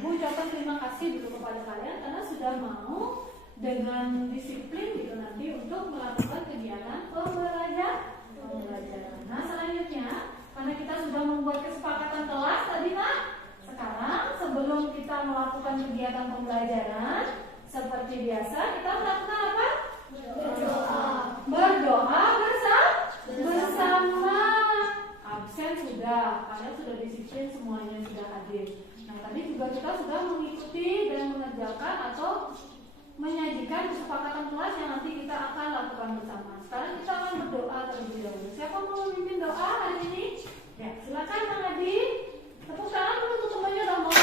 Ibu ucapkan terima kasih dulu kepada kalian karena sudah mau dengan disiplin gitu nanti untuk melakukan kegiatan pembelajaran. Nah selanjutnya, karena kita sudah membuat kesepakatan kelas tadi Pak, sekarang sebelum kita melakukan kegiatan pembelajaran seperti biasa kita melakukan apa? Berdoa bersama. Absen sudah, kalian sudah disiplin, semuanya sudah hadir. Nah tadi juga kita sudah mengikuti dan mengerjakan atau menyajikan kesepakatan kelas yang nanti kita akan lakukan bersama. Sekarang kita akan berdoa terlebih dahulu. Siapa mau memimpin doa hari ini? Ya, silakan Bang Adi. Tepuk tangan dulu untuk semuanya udah mau.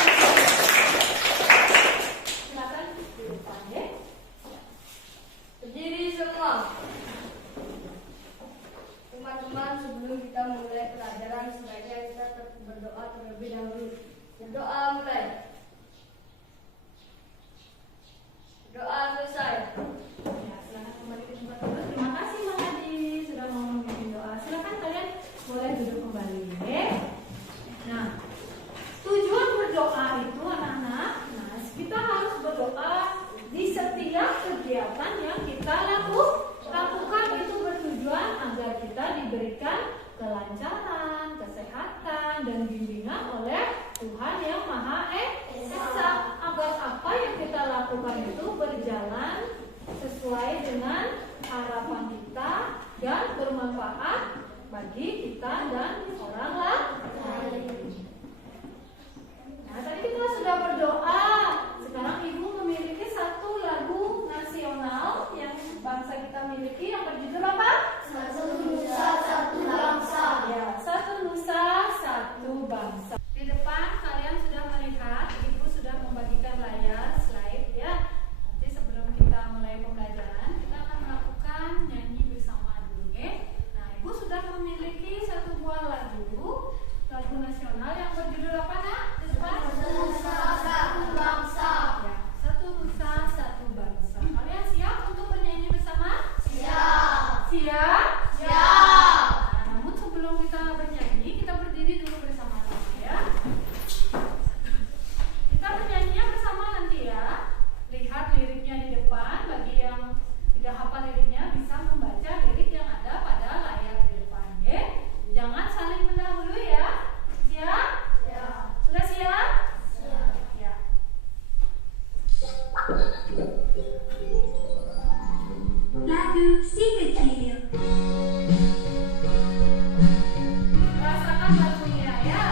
Silakan di depan ya. Berdiri semua. Teman-teman, sebelum kita mulai pelajaran sebaiknya kita berdoa terlebih dahulu. Berdoa mulai. Doa selesai. Ya, silakan kembali ke tempat dulu. Terima kasih Bang Adi sudah mau memimpin doa. Silakan kalian boleh duduk kembali ya. Nah, tujuan berdoa itu anak-anak, nah kita harus berdoa di setiap kegiatan yang kita lakukan itu bertujuan agar kita diberikan kelancaran, kesehatan, dan bimbingan oleh Tuhan yang Maha Esa, agar apa yang kita lakukan itu berjalan sesuai dengan harapan kita dan bermanfaat bagi kita dan orang lain. Nah, tadi kita sudah berdoa. Sekarang Ibu memiliki satu lagu nasional yang bangsa kita miliki yang berjudul apa? Satu nusa, satu bangsa. Ya, satu nusa, satu bangsa. Di depan kalian sudah melihat, Ibu sudah membagikan layar slide ya. Nanti sebelum kita mulai pembelajaran, kita akan melakukan nyanyi bersama dulu ya. Nah, Ibu sudah memiliki satu buah lagu nasional yang berjudul apa nak? Satu nusa, satu bangsa. Ya, satu nusa, satu bangsa. Kalian siap untuk bernyanyi bersama? Siap. Siap? Siap. Nah, namun sebelum kita bernyanyi, kita berdiri dulu bersama-sama ya. Kita bernyanyinya bersama nanti ya. Lihat liriknya di depan. Bagi yang tidak hafal liriknya bisa membaca lirik yang ada pada layar di depan ya. Jangan saling mendahului ya. Siap? Siap. Sudah siap? Siap. Ya. Lagu si kecil. Rasakan lagunya ya.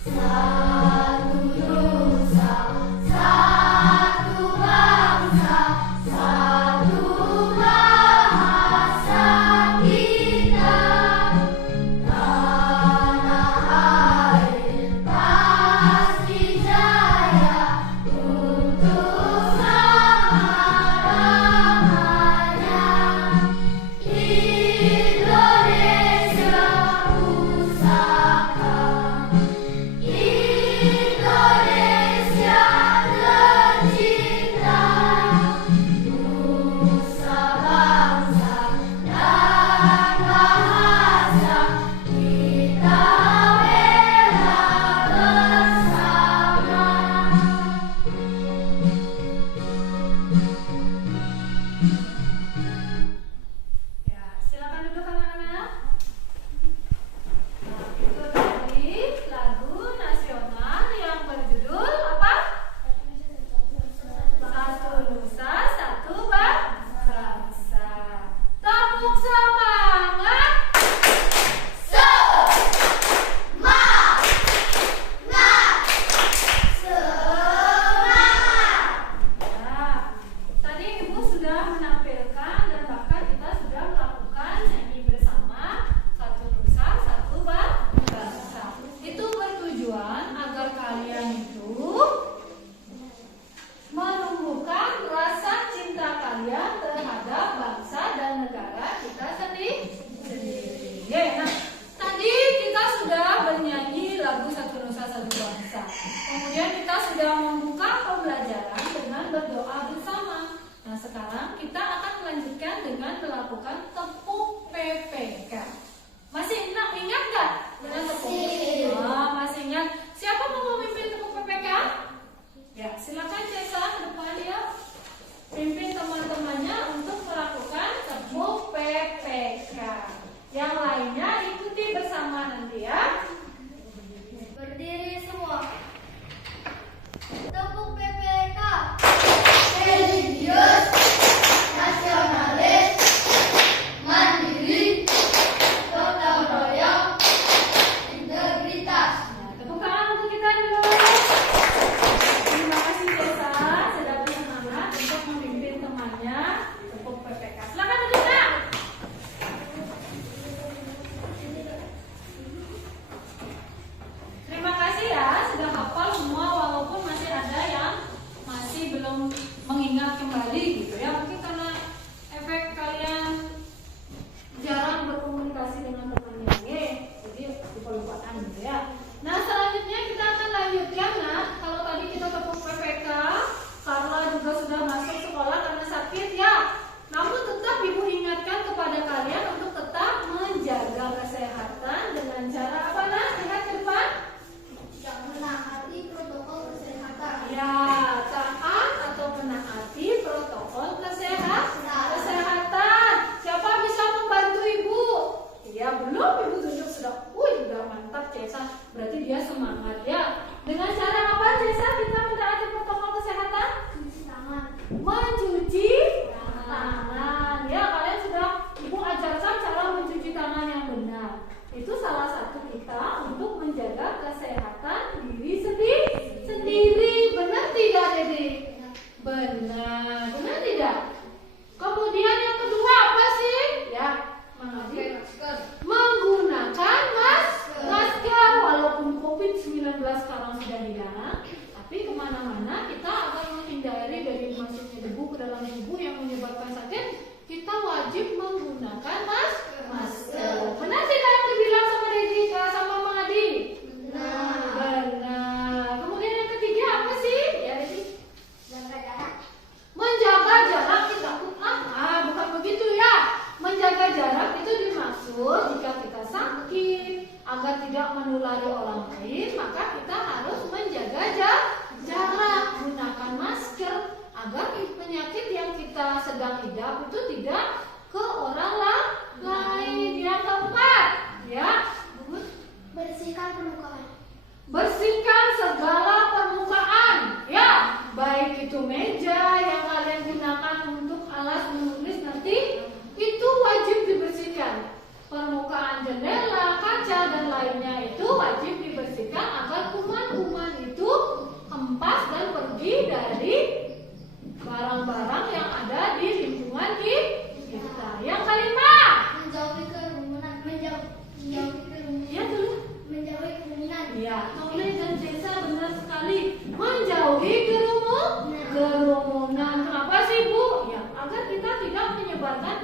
Satu nusa, satu bangsa, satu bahasa kita. Tanah air pasti jaya untuk selama-lamanya. Indonesia pusaka, Indonesia tercinta, nusa bangsa dan bahasa kita bela bersama. Ya, silakan duduk anak-anak. Nah, itu tadi lagu nasional yang berjudul apa? Satu nusa, satu bangsa. Tepuk semangat. Semangat, semangat. Ya, tadi Ibu sudah menampilkan dan bahkan kita sudah melakukan nyanyi bersama satu nusa, satu bangsa. Itu bertujuan agar kalian itu menumbuhkan rasa cinta kalian terhadap bangsa dan negara kita sendiri. Nah, tadi kita sudah bernyanyi lagu satu nusa, satu bangsa. Kemudian kita sudah membuka pembelajaran dengan berdoa bersama. Nah, sekarang kita akan melanjutkan dengan melakukan tepuk PPK. menggunakan masker. Benar tidak yang dibilang sama Dedi, sama Mama Adi? Benar. Kemudian yang ketiga apa sih? Ya Dedi? Menjaga jarak kita bukan begitu ya. Menjaga jarak itu dimaksud jika kita sakit agar tidak menulari orang lain, maka kita harus menjaga jarak, gunakan masker agar penyakit yang kita sedang hidap itu tidak ke orang lain. Yang keempat, ya, Bersihkan permukaan. bersihkan segala permukaan, ya, baik itu meja yang kalian gunakan untuk alas menulis nanti itu wajib dibersihkan. Permukaan jendela, kaca dan lainnya itu wajib dibersihkan agar kuman-kuman itu hempas dan pergi dari barang-barang yang ada di lingkungan kita. Yang kelima, Menjauhi kerumunan. ya dulu. Menjauhi kerumunan. Ya, Toleh dan Jesa benar sekali. Menjauhi kerumunan. Kenapa sih Bu? Ya, agar kita tidak menyebarkan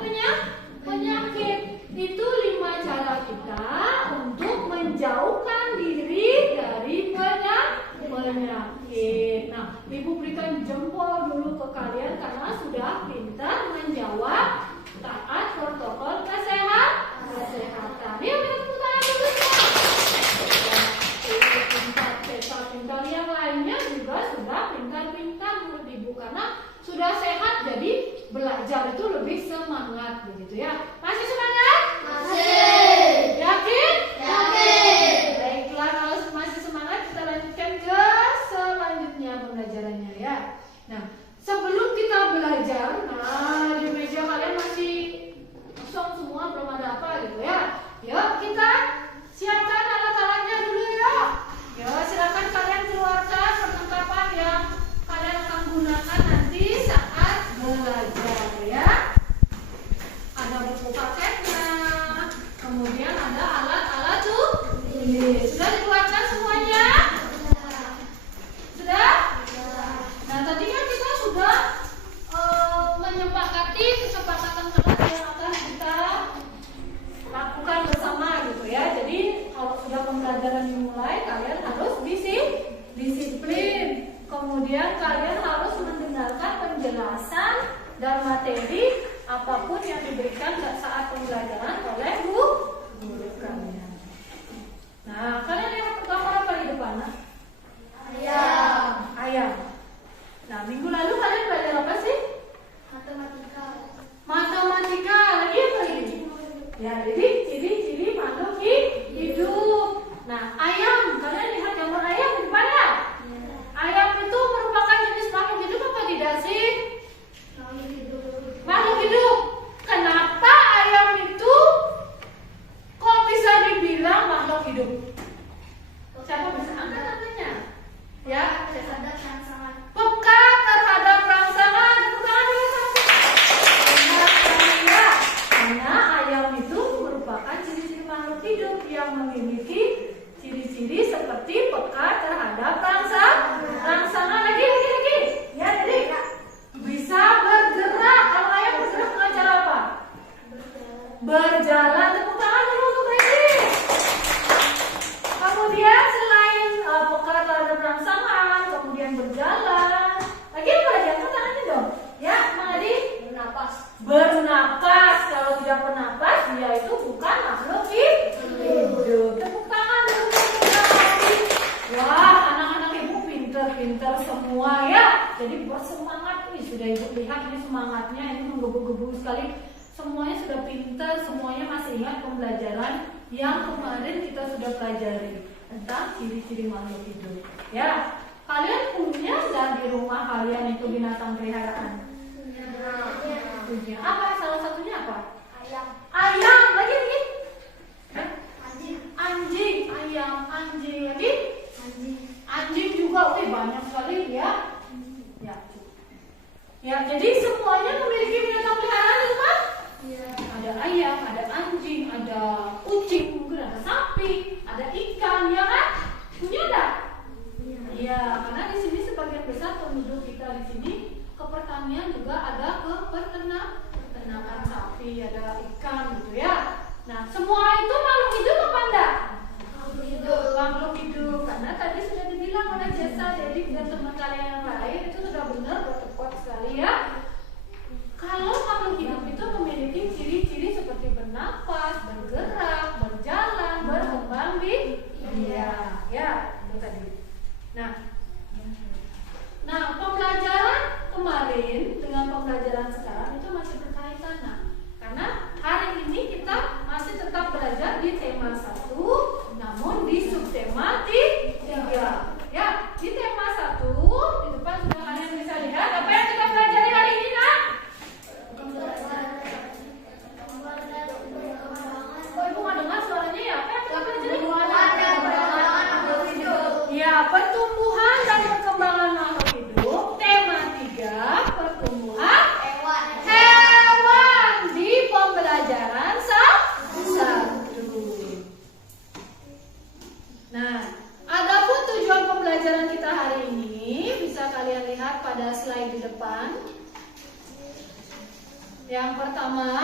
penyakit. Itu 5 cara kita untuk menjauhkan diri dari penyakit. Nah, Ibu berikan jempol dulu ke kalian karena sudah pintar menjawab taat protokol kesehatan. Yuk kita tepuk tangan dulu semua. Pintar yang lainnya juga sudah pintar-pintar menurut Ibu karena sudah sehat, jadi belajar itu lebih semangat begitu ya. Masih semangat? Masih. Yakin? Yakin. Baiklah, kalau masih semangat kita lanjutkan ke selanjutnya pembelajarannya ya. Nah, sebelum kita belajar, nah di meja kalian masih kosong semua, belum ada apa gitu ya. Yuk kita siapkan alat-alatnya dulu ya. Ya, silakan kalian keluarkan perlengkapan yang kalian akan gunakan nanti saat belajar ya. Ada buku paketnya, kemudian ada alat-alat tulis. Sudah dikeluarkan semuanya? Sudah? Nah, tadinya kita sudah menyepakati kesepakatan kelas yang akan kita lakukan bersama gitu ya. Jadi kalau sudah pembelajaran dimulai, kalian harus disiplin. Kemudian kalian harus mendengarkan penjelasan dan materi apapun yang diberikan saat pembelajaran oleh guru kalian. Nah, kalian lihat gambar apa di depan? Ayam. Nah, minggu lalu kalian belajar apa sih? Matematika. Lagi apa lagi? Ya, jadi ciri-ciri makhluk hidup. Nah, ayam. Kalian lihat gambar ayam di depan ya? Ayam itu merupakan jenis makhluk hidup apa tidak sih? Makhluk hidup. Kenapa ayam itu kok bisa dibilang makhluk hidup? Siapa bisa angkat tangannya? Ya, peka terhadap rangsangan. Tepuk tangan dulu satu. Benar sekali ya. Karena ayam itu merupakan ciri-ciri makhluk hidup yang memiliki ciri-ciri seperti peka terhadap rangsangan. Lagi. Ya, jadi bisa bergerak. Kalau ayam bergerak dengan cara apa? Berjalan. Tepuk tangan dulu untuk Regi. Kemudian selain peka terhadap rangsangan, kemudian berjalan. Lagi apa lagi? Angkat tangannya dong. Ya, Madi. Bernapas. Kalau tidak bernapas, dia itu bukan makhluk hidup. Tepuk tangan dulu untuk Madi. Wah, anak-anak Ibu pintar semua ya. Jadi buat semangat nih, sudah Ibu lihat ini semangatnya, ini menggebu-gebu sekali. Semuanya sudah pintar, semuanya masih ingat pembelajaran yang kemarin kita sudah pelajari tentang ciri-ciri makhluk hidup. Ya, kalian punya nggak di rumah kalian itu binatang peliharaan? Punya. Apa? Salah satunya apa? Ayam. Lagi? Anjing. Ayam, anjing. Lagi? Anjing juga. Wih, banyak sekali ya. Ya, jadi semuanya memiliki binatang peliharaan di rumah? Ada ayam, ada anjing, ada kucing, mungkin ada sapi, ada ikan, ya kan? Punya enggak? Iya, karena di sini sebagian besar penduduk kita di sini ke pertanian juga ada ke peternakan sapi, ada ikan Yang pertama,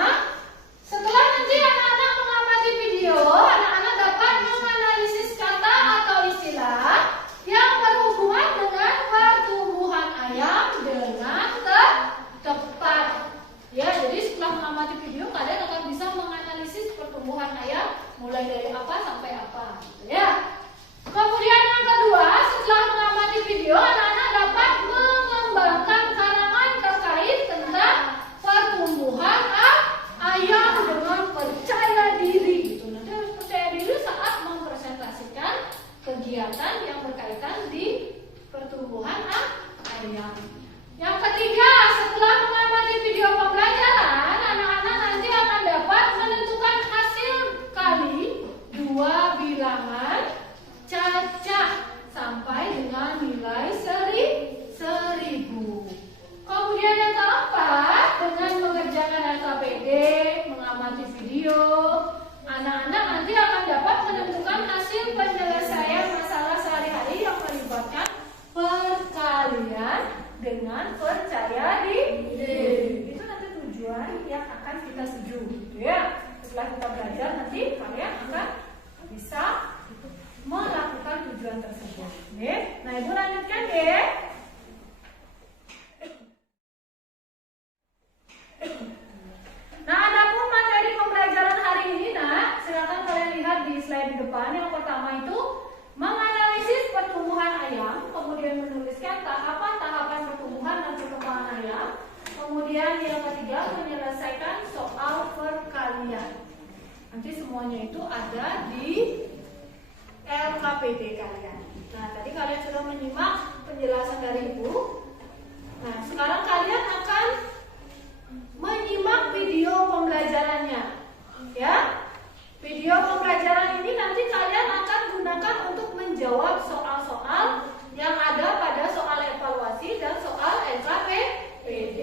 setelah nanti anak-anak mengamati video, anak-anak dapat menganalisis kata atau istilah yang berhubungan dengan pertumbuhan ayam dengan tepat. Ya, jadi setelah mengamati video, kalian akan bisa menganalisis pertumbuhan ayam mulai dari apa sampai apa. Ya. Kemudian yang kedua, setelah mengamati video, anak-anak dapat mengembangkan karangan terkait tentang pertumbuhan ayam dengan percaya diri. Gitu. Nanti harus percaya diri saat mempresentasikan kegiatan yang berkaitan di pertumbuhan ayam. Yang ketiga, setelah mengamati video pembelajaran, anak-anak nanti akan dapat menentukan hasil kali 2 bilangan cacah sampai dengan nilai 1000. Kemudian yang keempat, dengan mengerjakan LKPD, mengamati video, anak-anak nanti akan dapat menentukan hasil penyelesaian masalah sehari-hari yang melibatkan perkalian dengan percaya diri. Itu nanti tujuan yang akan kita tuju, gitu ya. Setelah kita belajar, nanti kalian akan bisa melakukan tujuan tersebut. Nah, Ibu lanjutkan deh. Nah, adapun materi pembelajaran hari ini, nak, silakan kalian lihat di slide di depan. Yang pertama itu menganalisis pertumbuhan ayam, kemudian menuliskan tahapan-tahapan pertumbuhan dan perkembangan ayam. Kemudian yang ketiga, menyelesaikan soal perkalian. Nanti semuanya itu ada di LKPD kalian. Nah, tadi kalian sudah menyimak penjelasan dari Ibu. Nah, sekarang kalian akan menyimak video pembelajarannya. Ya. Video pembelajaran ini nanti kalian akan gunakan untuk menjawab soal-soal yang ada pada soal evaluasi dan soal LKPD.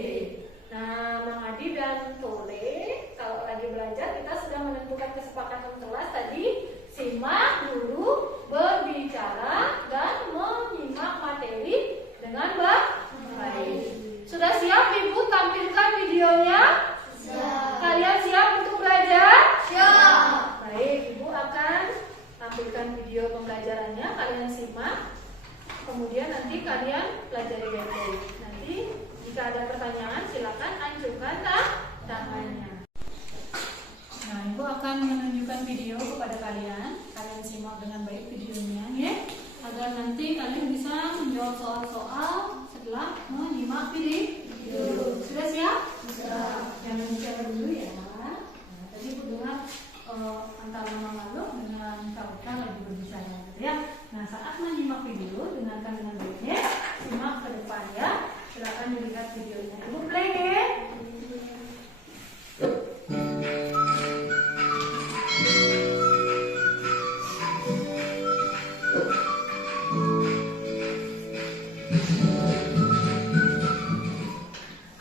Nah, Mang Adi dan Tole, kalau lagi belajar kita sudah menentukan kesepakatan kelas tadi, simak dulu, berbicara dan menyimak materi dengan baik. Sudah siap Ibu tampilkan videonya? Siap. Kalian siap untuk belajar? Siap. Baik, Ibu akan tampilkan video pembelajarannya, kalian simak. Kemudian nanti kalian pelajari baik-baik. Nanti jika ada pertanyaan silakan ajukan tangannya. Nah, Ibu akan menunjukkan video kepada kalian. Kalian simak dengan baik videonya, ya, agar nanti kalian bisa menjawab soal-soal setelah menyimak video. Sudah siap? Sudah. Jangan bicara dulu ya. Nah, tadi Ibu dengar antara Mama Lalu dengan Kak lagi berbicara, gitu ya. Nah, saat menyimak video, dengarkan dengan baik, ya. Simak ke depan, ya. Silakan dilihat videonya. Ibu play deh.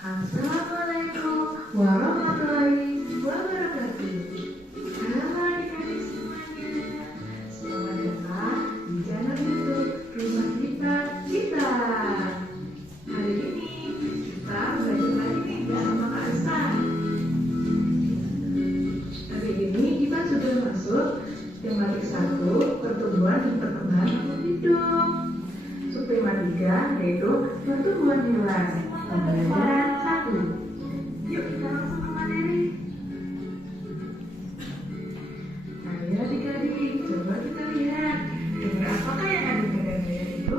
Assalamualaikum warahmatullahi wabarakatuh. Halo adik-adik semuanya, selamat datang di channel YouTube Rumah Kita. Hari ini kita belajar lagi nih sama Kak Astan. Hari ini kita sudah masuk tematik 1, pertumbuhan dan perkembangan makhluk hidup. Subtema 3 yaitu pertumbuhan hewan. Pembelajaran 1. Yuk kita langsung ke materi. Ayo adik-adik, coba kita lihat. Dengar apakah yang ada di gambar itu?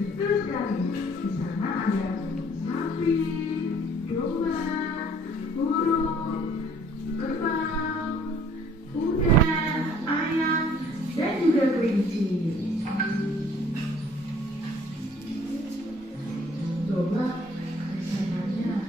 Betul sekali. Di sana ada sapi, domba, burung, kerbau, kuda, ayam, dan juga kelinci. Coba rasanya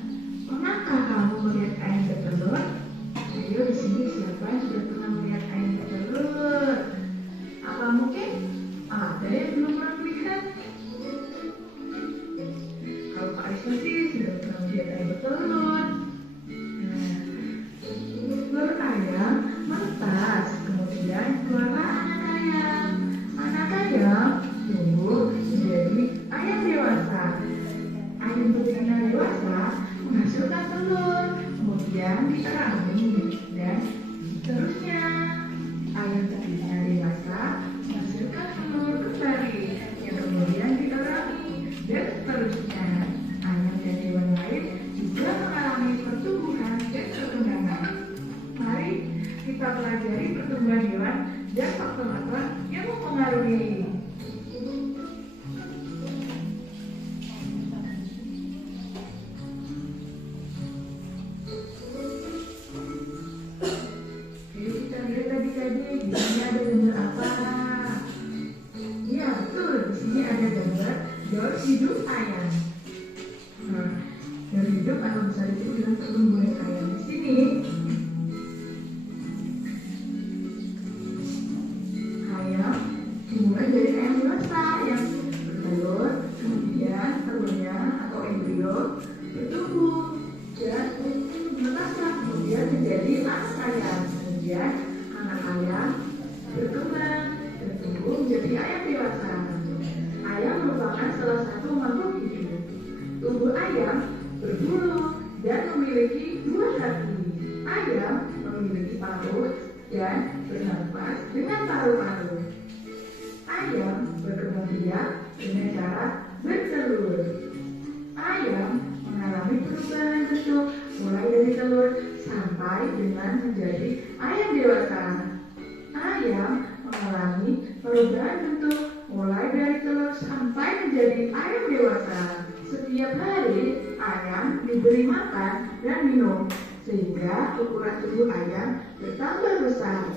dari pertumbuhan hewan dan faktor apa yang mempengaruhi. Yuk kita lihat adik-adik, di sini ada gambar apa? Ya betul, di sini ada gambar daur hidup ayam. Nah, daur hidup atau bisa disebut dengan pertumbuhan ayam di sini. Ayam dimulai dari ayam dewasa yang bertelur, kemudian telurnya atau embrio bertumbuh dan menetas, kemudian menjadi anak ayam, kemudian anak ayam berkembang dan tumbuh menjadi ayam dewasa. Ayam merupakan salah satu makhluk hidup. Tubuh ayam berbulu dan memiliki 2 kaki. Ayam memiliki paruh dan bernafas dengan paru-paru. Ayam berkembang biak dengan cara bertelur. Ayam mengalami perubahan bentuk mulai dari telur sampai dengan menjadi ayam dewasa. Ayam mengalami perubahan bentuk mulai dari telur sampai menjadi ayam dewasa. Setiap hari ayam diberi makan dan minum sehingga ukuran tubuh ayam bertambah besar.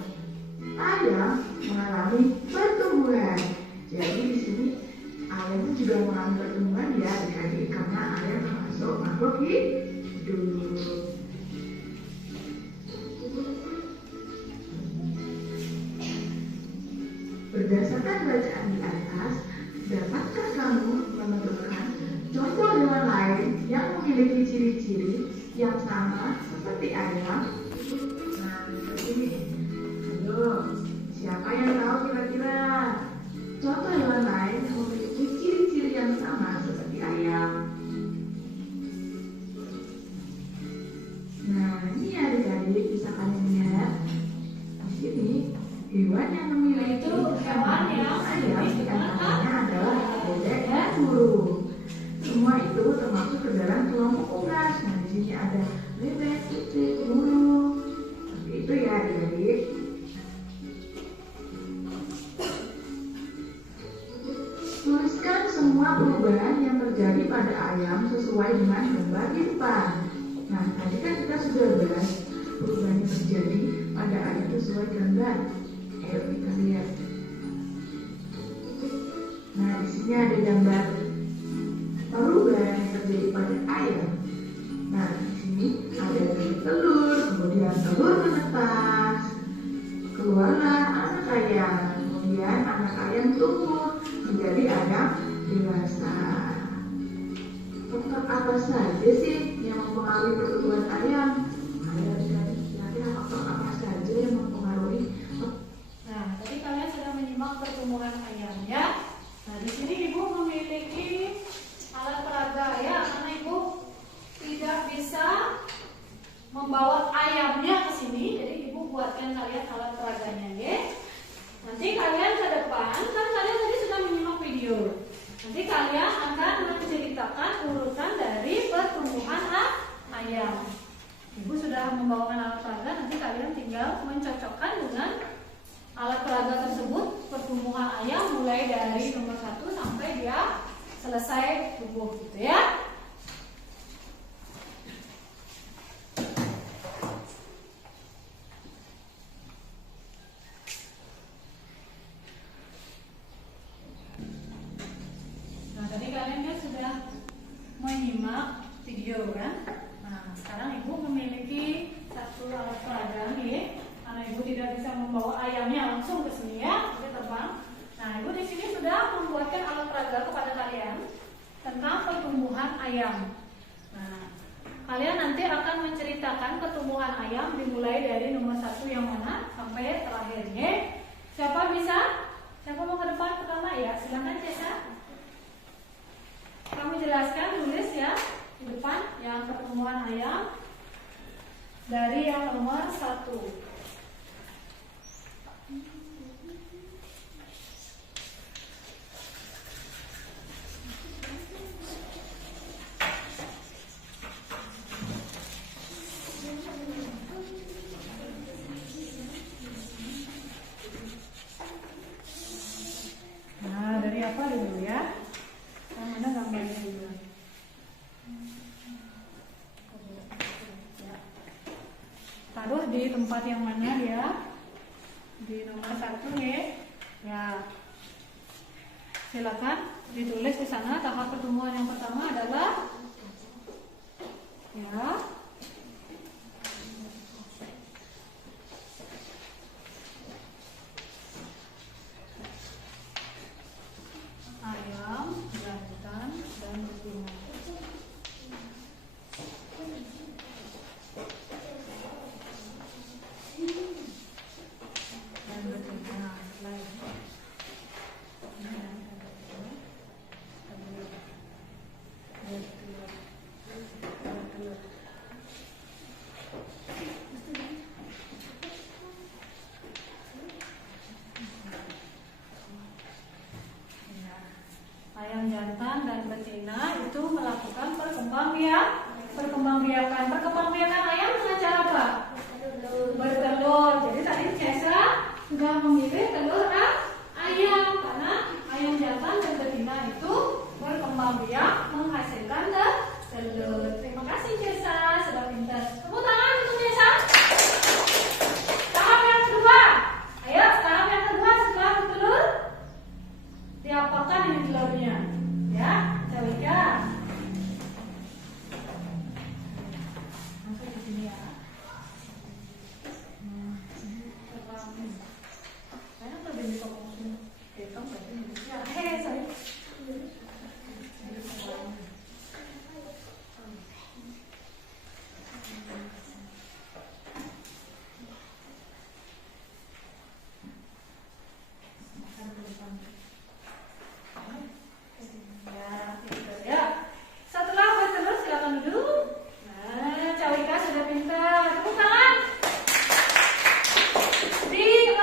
Ayam mengalami pertumbuhan. Jadi di sini ayam itu juga mengalami pertumbuhan ya adik-adik, karena ayam termasuk makhluk hidup. Berdasarkan bacaan di atas, dapatkah kamu menentukan contoh hewan lain yang memiliki ciri-ciri yang sama seperti ayam? Nah, seperti ini. Ayo, siapa yang tahu kira-kira contoh hewan lain yang memiliki ciri-ciri yang sama seperti ayam? Nah, ini adik-adik bisa kalian lihat di sini. Hewan yang memiliki hewan yang ayam diantaranya adalah bebek dan burung. Semua itu termasuk ke dalam kelompok unggas. Nah, di sini ada bebek, kucing, burung. Seperti itu ya adik-adik. Tuliskan semua perubahan yang terjadi pada ayam sesuai dengan gambar di depan. Nah, tadi kan kita sudah bahas perubahan yang terjadi pada ayam sesuai gambar. Ayo kita lihat. Nah, di sini ada gambar perubahan yang terjadi pada ayam. Nah, di sini ada telur, kemudian telur menetas, keluarlah anak ayam, kemudian anak ayam tumbuh menjadi ayam dewasa. Faktor apa saja sih yang mempengaruhi pertumbuhan ayam? Ayo kira-kira faktor apa saja yang mempengaruhi? Nah, tadi kalian sudah menyimak pertumbuhan ayam ya. Nah, di sini ibu memiliki alat peraga ya, karena ibu tidak bisa membawa ayamnya ke sini, jadi ibu buatkan kalian alat peraganya ya. Nanti kalian ke depan, kan kalian tadi sudah menyimak video. Nanti kalian akan menceritakan urutan dari pertumbuhan ayam. Ibu sudah membawakan alat peraga, nanti kalian tinggal mencocokkan dengan alat peraga tersebut pertumbuhan ayam mulai dari nomor 1 sampai dia selesai tumbuh gitu ya. Nah, tadi kalian kan sudah menyimak video kan. Nah, sekarang ibu memiliki satu alat peraga nih. Karena ibu tidak bisa membawa ayamnya langsung ke sini ya, dia terbang. Nah, ibu di sini sudah membuatkan alat peraga kepada kalian tentang pertumbuhan ayam. Nah, kalian nanti akan menceritakan pertumbuhan ayam dimulai dari nomor 1 yang mana sampai terakhirnya. Siapa bisa? Siapa mau ke depan pertama ya? Silakan Cesa. Kamu jelaskan, tulis ya di depan yang pertumbuhan ayam dari yang nomor 1. apa dulu ya? Yang mana gambarnya dulu? Taruh di tempat yang mana dia? Di nomor 1 ya. Ya. Silakan ditulis di sana. Tahap pertemuan yang pertama adalah ya. Ayam, jantan, dan betina. Dan betina lain. Ayam jantan dan betina itu melakukan perkembangbiakan ayam dengan cara apa? Bertelur. Jadi tadi Cesa sudah memilih telur ayam karena ayam jantan dan betina itu berkembang biak menghasilkan telur. Terima kasih Cesa, sudah pintar. Tepuk tangan untuk Cesa. Tahap yang kedua. Ayo, tahap yang kedua setelah bertelur diapakan ini telurnya? Ya, Cawika. Masuk di sini ya. Saya lebih bisa ngomongin kita bahasa Indonesia. Sorry. Ya, setelah bertelur silakan duduk. Nah, Cawika sudah pintar. Tepuk tangan. Di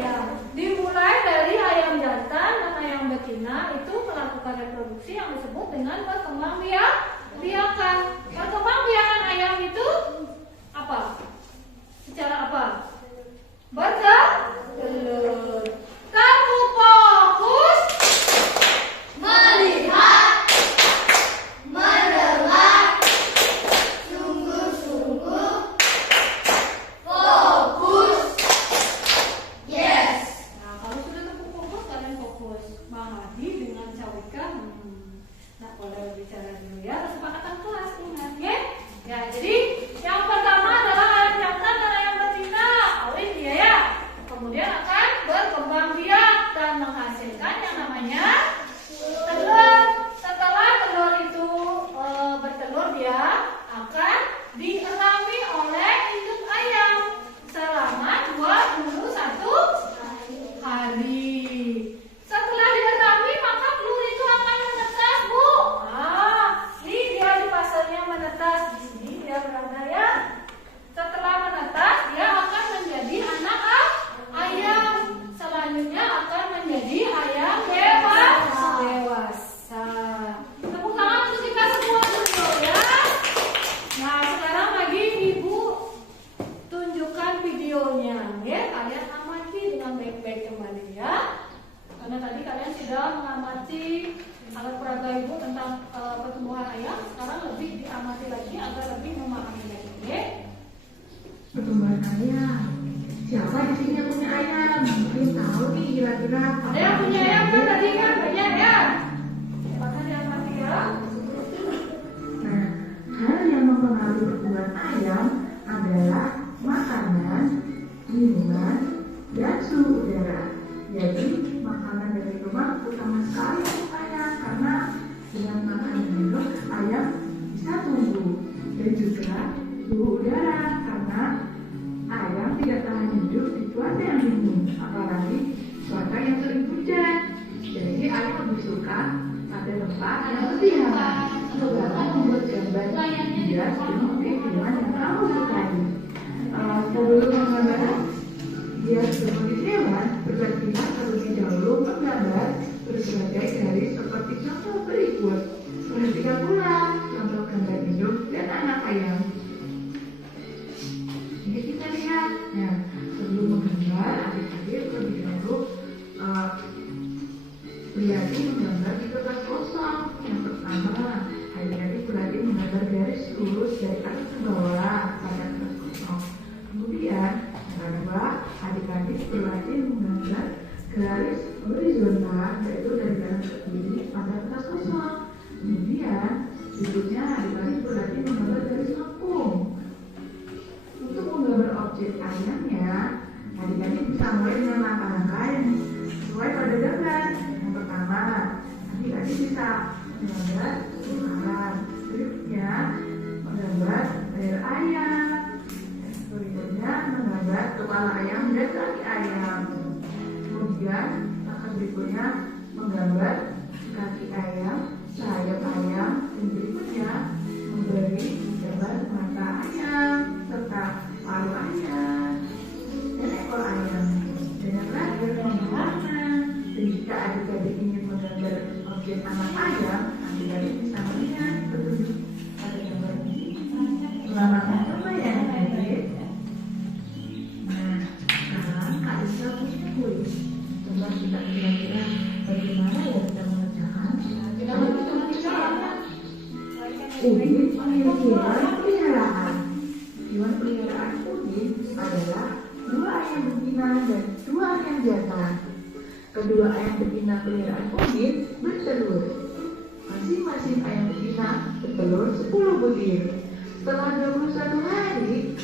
ayam. Dimulai dari ayam jantan dan ayam betina itu melakukan reproduksi yang disebut dengan perkembangbiakan. Perkembangbiakan ayam itu apa? Secara apa? Bertelur. Kamu fokus Melihat, mendengar, sungguh-sungguh, fokus. Yes. Nah, kalau sudah terfokus, kalian fokus. Bang Adi dengan Cawika, nah boleh bicara dulu ya. Kesepakatan kelas ingat, ya? Ya, jadi yang pertama adalah ayam jantan dan ayam betina. Awin dia ya. Kemudian akan berkembang biak dan menghasilkan yang namanya telur. Setelah telur itu bertelur, dia akan dierami oleh induk ayam selama 21 hari. Setelah dierami, maka telur itu akan menetas, Bu. Ini dia di pasarnya menetas. Di sini dia berada ya. Setelah menetas, dia akan menjadi anak ayam. Selanjutnya akan menjadi ayam dewasa. Tepuk tangan untuk kita semua dulu ya. Nah, sekarang lagi Ibu tunjukkan videonya, ya. Kalian amati dengan baik-baik kembali ya. Karena tadi kalian sudah mengamati alat peraga Ibu tentang pertumbuhan ayam. Sekarang lebih diamati lagi agar lebih memahami lagi, ya. Pertumbuhan ayam. Siapa di sini yang punya ayam? Mungkin tahu nih kira-kira. Ada yang punya ayam kan tadi kan banyak ya. Maka diamati ya. Nah, hal yang mempengaruhi pertumbuhan ayam adalah makanan, minuman, dan suhu udara. Jadi, makanan dan minuman utama sekali untuk ayam karena dengan makanan dan minum ayam bisa tumbuh. Dan juga suhu udara karena ayam tidak tahan hidup di cuaca yang dingin, apalagi cuaca yang sering hujan. Jadi ayam lebih suka pada tempat yang lebih hangat. Coba membuat gambar dia seperti hewan yang kamu sukai. Sebelum menggambar dia sebagai hewan, berarti terlebih dahulu menggambar berbagai garis seperti contoh berikut. Perhatikan pula contoh gambar hidup dan anak ayam. Ini kita lihat. Nah, sebelum menggambar, adik-adik lebih dahulu berarti menggambar di kertas kosong. Yang pertama, adik-adik berarti menggambar garis lurus dari atas ke bawah pada kertas kosong. Kemudian, yang kedua, adik-adik berarti menggambar garis horizontal, yaitu dari kanan ke kiri pada kertas kosong. Kemudian, berikutnya adik-adik berarti menggambar garis lengkung. Untuk menggambar objek ayamnya, adik-adik bisa mulai dengan langkah-langkah yang sesuai pada gambar. Yang pertama, adik-adik bisa menggambar lingkaran. Berikutnya, menggambar layar ayam. Berikutnya, menggambar kepala ayam dan kaki ayam. Kemudian, langkah berikutnya, menggambar kaki ayam, sayap ayam, dan berikutnya memberi gambar mata ayam serta paruh ayam dan ekor ayam. Dan yang terakhir menggambarkan. Dan jika adik-adik ingin menggambar objek anak ayam, adik-adik bisa melihat petunjuk pada gambar ini. Selamat mencoba ya adik-adik. Nah, sekarang Kak Isa punya kuis. Coba kita kira-kira bagaimana ya kita mengerjakan. Kita mengerjakan. Udin memiliki hewan peliharaan. Hewan peliharaan Udin adalah 2 ayam betina dan 2 ayam jantan. Kedua ayam betina peliharaan Udin bertelur. Masing-masing ayam betina bertelur 10 butir. Setelah 21 hari,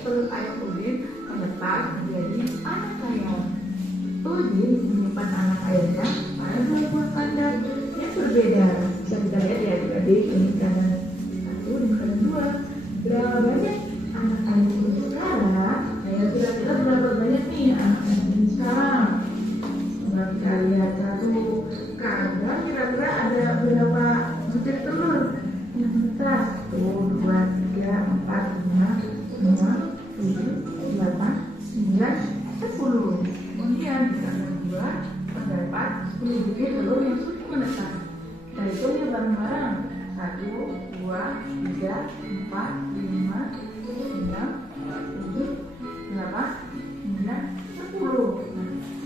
telur ayam Udin menetas menjadi anak ayam. Udin menyimpan anak ayamnya pada 2 buah kandang yang berbeda. Bisa kita lihat ya adik-adik, ini kandang 1 dan kandang 2. Berapa banyak anak ayam Udin sekarang? Ayo kira-kira berapa banyak nih anak ayam Udin sekarang? Coba kita lihat satu kandang, kira-kira ada berapa butir telur yang menetas? 1, 2, 3, 4, 5, 6, 7, 8, 9, 10. 3, 4, 5, 6, 7, 8, 9, 10.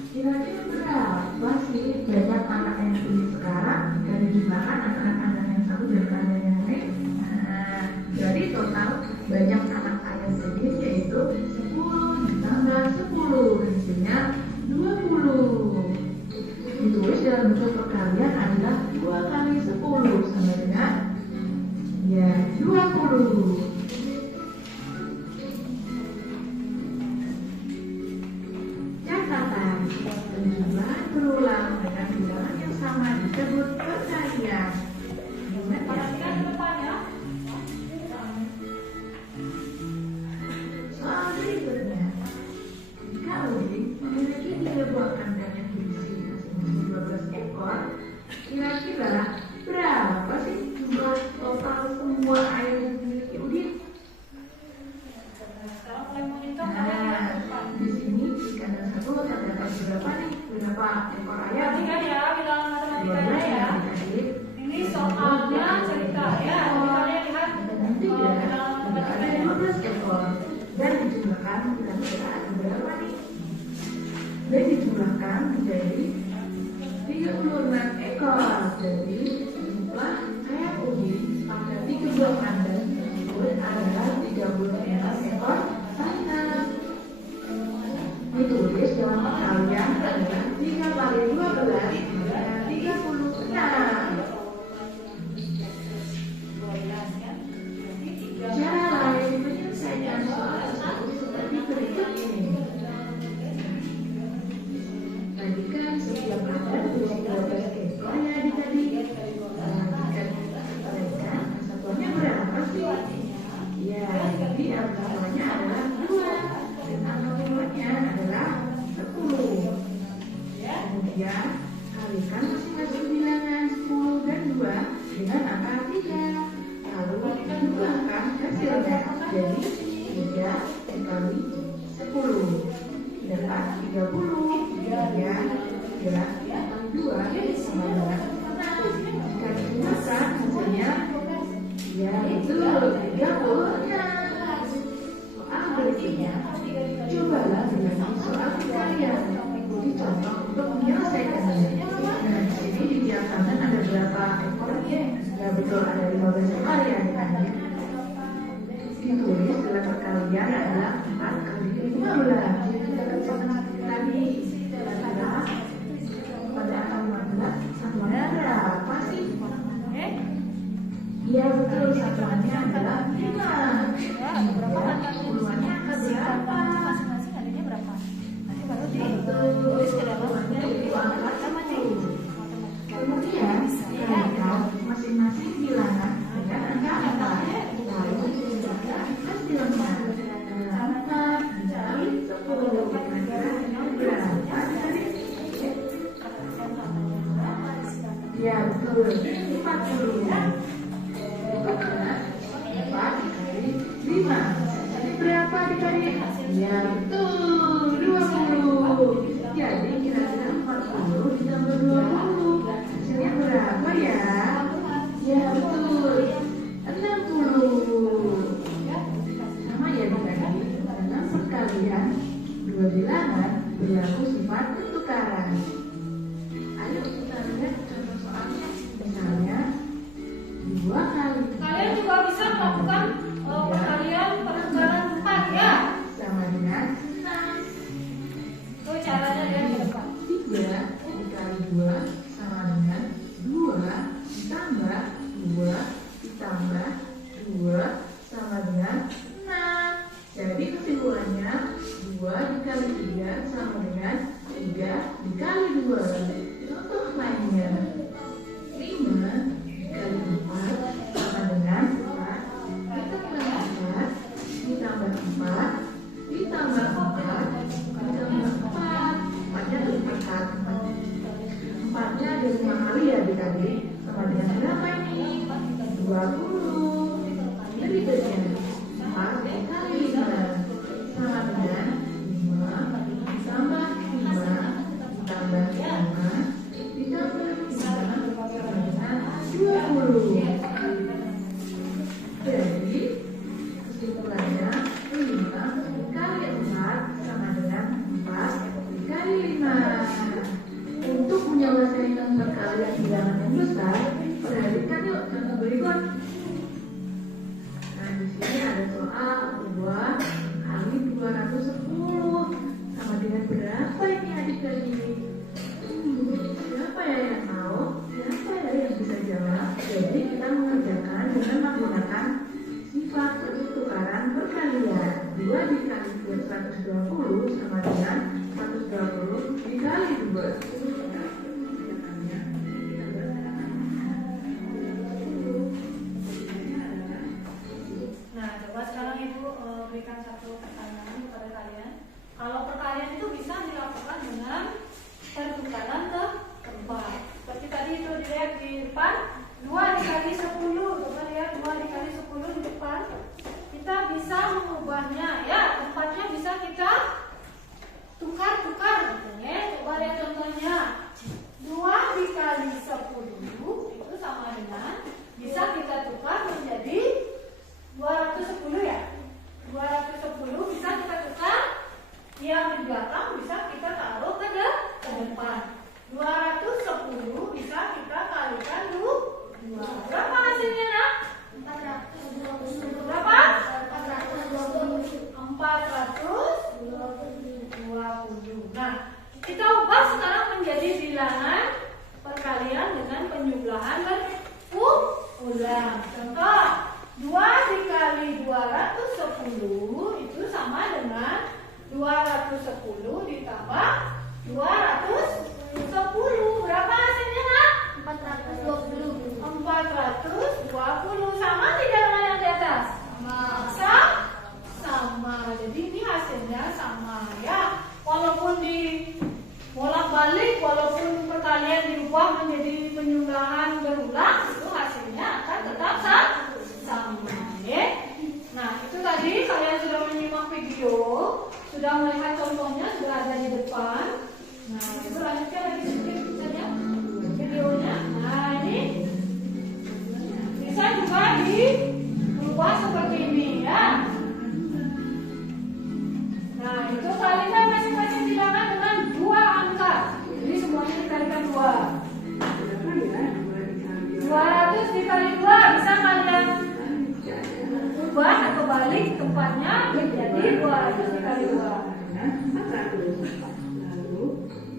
Kira-kira berapa sih banyak anak yang ini sekarang dan dijumlahkan antara anak yang satu dan anak yang lain? Nah, jadi total banyak anak ayam ini yaitu 10 ditambah 10, hasilnya 20. Ditulis dalam bentuk perkalian adalah 2 kali 10 sama dengan ya 20. Catatan, penjumlahan berulang dengan bilangan yang sama disebut perkalian. Perhatikan ke depan ya. Soal berikutnya, kalau memiliki 3 buah kandang yang berisi masing-masing 12 ekor, kira-kira berapa sih jumlah total semua ayam yang dimiliki Udin? Sekarang mulai menghitung kalian lihat ke depan. Di sini di kandang satu terdapat berapa nih? Berapa ekor ayam? Perhatikan ya bilangan matematikanya ya. Adik-adik. Ini soalnya cerita ya. Jadi kalian lihat Nanti ya, bilangan ada matematikanya. 12 ekor dan dijumlahkan kira-kira ada berapa nih? Dan dijumlahkan menjadi 36 ekor. Jadi jumlah ayam Udin pada 3 buah kandang tersebut adalah 36 ekor ayam. Ditulis dalam perkalian adalah 3 kali 12 adalah 36. Cara lain menyelesaikan soal tersebut seperti berikut ini. Bagikan setiap kandang berisi 12 ekor ya tadi. Bagikan mereka, satuannya berapa sih? Ya, jadi angka satuannya adalah 2 dan angka puluhannya adalah 10. Kemudian kalikan masing-masing bilangan 10 dan 2 dengan angka 3. Lalu jumlahkan hasilnya jadi 3 dikali 10 dapat 30. Kemudian 3 kali 2 sama dengan 6. Jika dijumlahkan hasilnya ya betul 36. Soal berikutnya, cobalah dengan soal kalian ikuti contoh untuk menyelesaikannya. Nah, di sini di tiap tangan ada berapa ekor? Ya betul, ada 15 ekor ya adik-adik. Ditulis dalam perkalian adalah 4 kali 15. Jadi kita akan seperti tadi. Kira-kira pada angka 15 satuannya berapa sih? Iya betul, satuannya adalah 5. Puluhannya angka berapa? Masing-masing adanya berapa? Nanti baru ditulis ke dalam Itu angka 10. Kemudian kalikan masing-masing bilangan dengan angka 4. Lalu jumlahkan hasilnya. 4 dikali 10. Kira-kira berapa tadi? Ya betul, 40. Berikutnya 4 dikali 5. Jadi berapa adik-adik? Ya betul, 20. Jadi kira-kira 40 ditambah 20. Hasilnya berapa ya? Ya betul, 60. Sama ya adik-adik, dalam perkalian dua bilangan berlaku sifat pertukaran. Ayo kita lihat contoh soalnya. Misalnya 2 kali Kalian juga bisa melakukan perkalian pertukaran 4 ya. sama dengan 6. Itu caranya ya ke depan. 3 dikali 2 sama dengan 2 ditambah 2 ditambah 2 sama dengan 6. Jadi kesimpulannya 2 dikali 3 sama dengan 3 dikali 2. Contoh lainnya 5 dikali 4 sama dengan 4 ditambah 4 ditambah 4 ditambah 4. 4-nya berlipat. 4-nya ada 5 kali ya adik-adik. Sama dengan berapa ini? 20. Berikutnya 4 dikali 5 sama dengan 5 ditambah 5 ditambah 5 ditambah 5 sama dengan 20. lihat bilangan yang besar, perhatikan yuk contoh berikut. Nah, di sini ada soal 2 kali 210 sama dengan berapa ini adik-adik? Siapa ya yang tahu? Siapa ya yang bisa jawab? Jadi kita mengerjakan dengan menggunakan sifat pertukaran perkalian. 2 dikali 120 sama dengan 120 dikali 2. Nah, coba sekarang Ibu berikan satu pertanyaan kepada kalian. Kalau perkalian itu bisa dilakukan dengan pertukaran tempat. Seperti tadi itu dilihat di depan 2 dikali 10. Coba lihat 2 dikali 10 di depan. Kita bisa mengubahnya ya. Tempatnya bisa kita tukar-tukar gitu ya. Coba lihat contohnya. 2 dikali 10 itu sama dengan bisa kita tukar menjadi 210 ya. 210 bisa kita tukar, yang di belakang bisa kita taruh ke depan. 210 bisa kita kalikan 2. Berapa hasilnya nak? 420. Berapa? 420. Nah, kita ubah sekarang menjadi bilangan perkalian dengan penjumlahan berulang. Contoh 2 dikali 210 itu sama dengan 210 ditambah 210. Berapa hasilnya nak? 420. 420 sama tidak dengan yang di atas? Sama. Jadi ini hasilnya sama ya. Walaupun di bolak-balik, walaupun perkalian diubah menjadi penjumlahan berulang, itu hasilnya akan tetap sama ya. Nah, itu tadi kalian sudah menyimak video, sudah melihat contohnya, sudah ada di depan. Nah, itu lanjutkan lagi sedikit saja videonya. Nah, ini bisa juga diubah seperti ini ya. Nah, itu kalikan masing-masing bilangan dengan 2 angka. Jadi semuanya dikalikan 2. 200 dikali 2 bisa kalian ubah atau balik tempatnya menjadi 200 dikali 2. Lalu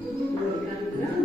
2 dikali berapa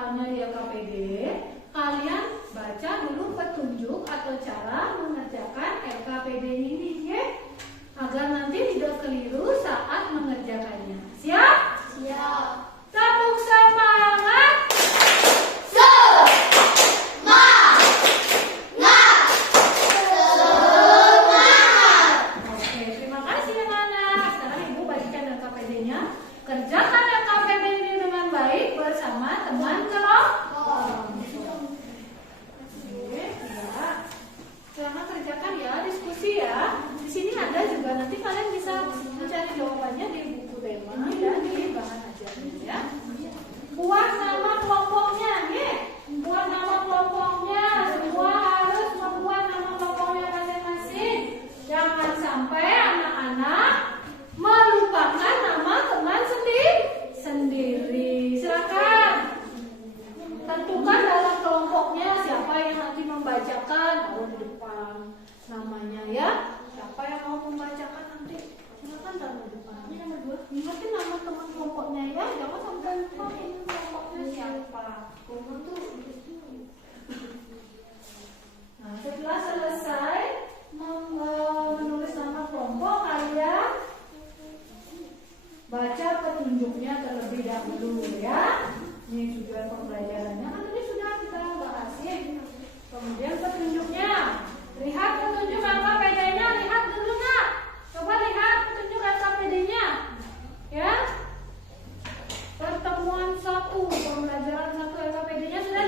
soalnya di LKPD, kalian baca dulu petunjuk atau cara mengerjakan LKPD ini ya, agar nanti tidak keliru saat mengerjakannya. Siap? Siap. Tepuk semangat. Oke, terima kasih anak-anak. Sekarang Ibu bagikan LKPD-nya. Kerjakan LKPD ini dengan baik bersama teman kelompok. Oke, ya. Silahkan kerjakan ya, diskusi ya. Di sini ada juga, nanti kalian bisa mencari jawabannya di buku tema ya, di bahan ajarnya ya. Buat nama kelompoknya nih. Buat nama kelompoknya. Semua harus membuat nama kelompoknya masing-masing. Jangan sampai anak-anak melupakan nama teman sendiri. Silakan tentukan dalam kelompoknya siapa yang nanti membacakan. Di depan namanya ya. Siapa yang mau membacakan nanti silakan taruh di depan. Ini nomor 2. Ingatin nama teman kelompoknya ya. Jangan sampai lupa ini kelompoknya siapa. Kelompok tuh. Nah, setelah selesai menulis nama kelompok, kalian baca petunjuknya terlebih dahulu ya. Ini tujuan pembelajarannya kan tadi sudah kita bahas ya. Kemudian petunjuknya. Lihat petunjuk LKPD-nya, lihat dulu nak. Coba lihat petunjuk LKPD-nya. Ya. Pertemuan 1, pembelajaran 1 LKPD-nya sudah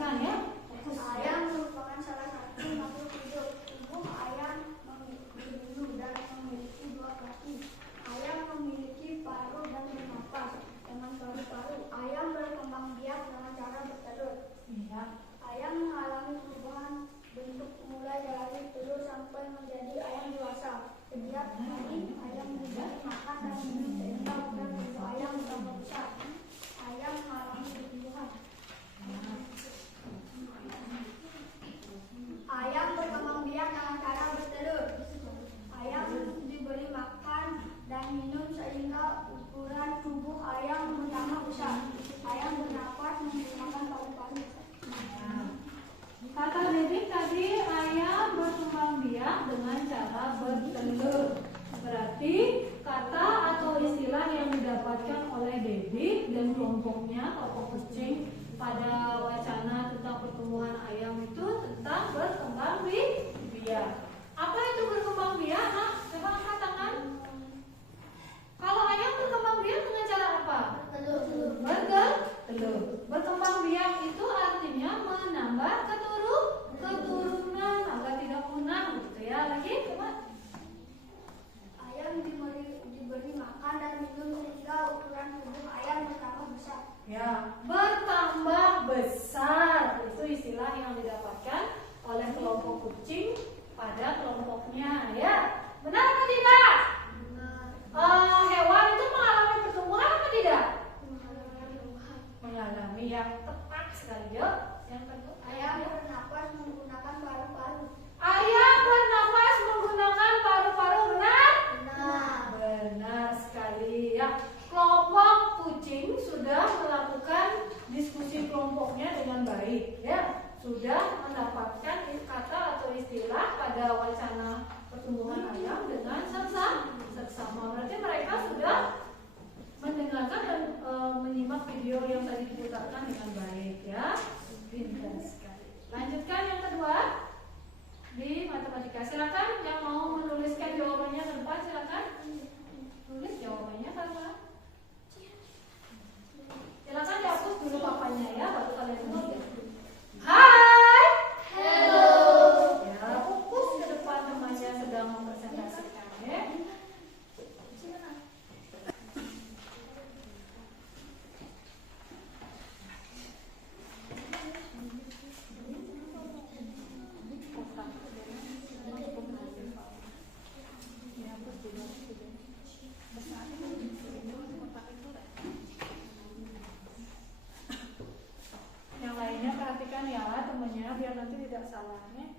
dengarkan ya. Fokus. Ayam merupakan salah satu makhluk hidup. Tubuh ayam memiliki bulu dan memiliki 2 kaki. Ayam memiliki paruh dan bernapas dengan paru-paru. Ayam berkembang biak dengan cara bertelur. Iya. Ayam mengalami perubahan bentuk mulai dari telur sampai menjadi ayam dewasa. Setiap hari ayam diberi makan dan minum sehingga ukuran tubuh ayam bertambah besar. Ayam mengalami pertumbuhan. Ayam berkembang biak dengan cara bertelur. Ayam diberi makan dan minum sehingga ukuran tubuh ayam bertambah besar. Ayam bernapas menggunakan paru-paru. Kata Debbie tadi ayam berkembang biak dengan cara bertelur. Berarti kata atau istilah yang didapatkan oleh Debbie dan kelompoknya, kelompok kucing pada wacana tentang pertumbuhan ayam itu tentang berkembang biak. Apa itu berkembang biak? Nah, coba angkat tangan. Kalau ayam berkembang biak dengan cara apa? Bertelur. Berkembang biak itu artinya menambah keturunan agar tidak punah gitu ya. Lagi coba. Ayam diberi makan dan minum sehingga ukuran tubuh ayam bertambah besar. Ya, bertambah besar. Itu istilah yang didapatkan oleh kelompok kucing pada kelompoknya ya. Benar atau tidak? Hewan itu mengalami pertumbuhan apa tidak? Mengalami, ya, tepat sekali. Yuk, yang kedua. Ayam bernapas menggunakan paru-paru. Ayam bernapas menggunakan paru-paru, benar? Benar sekali ya. Kelompok kucing sudah melakukan diskusi kelompoknya dengan baik ya. Sudah mendapatkan kata atau istilah pada wacana pertumbuhan ayam dengan seksama. Berarti mereka sudah mendengarkan dan menyimak video yang tadi diputarkan dengan baik ya. Pintar sekali. Lanjutkan yang kedua di matematika. Silakan yang mau menuliskan jawabannya ke depan, silakan tulis jawabannya karena silakan dihapus dulu papanya ya, baru kalian tulis. Hai. Hello. Ya, fokus ke depan, temannya sedang mempresentasikan ya. Yang lainnya perhatikan ya temannya biar nanti tidak salah ya.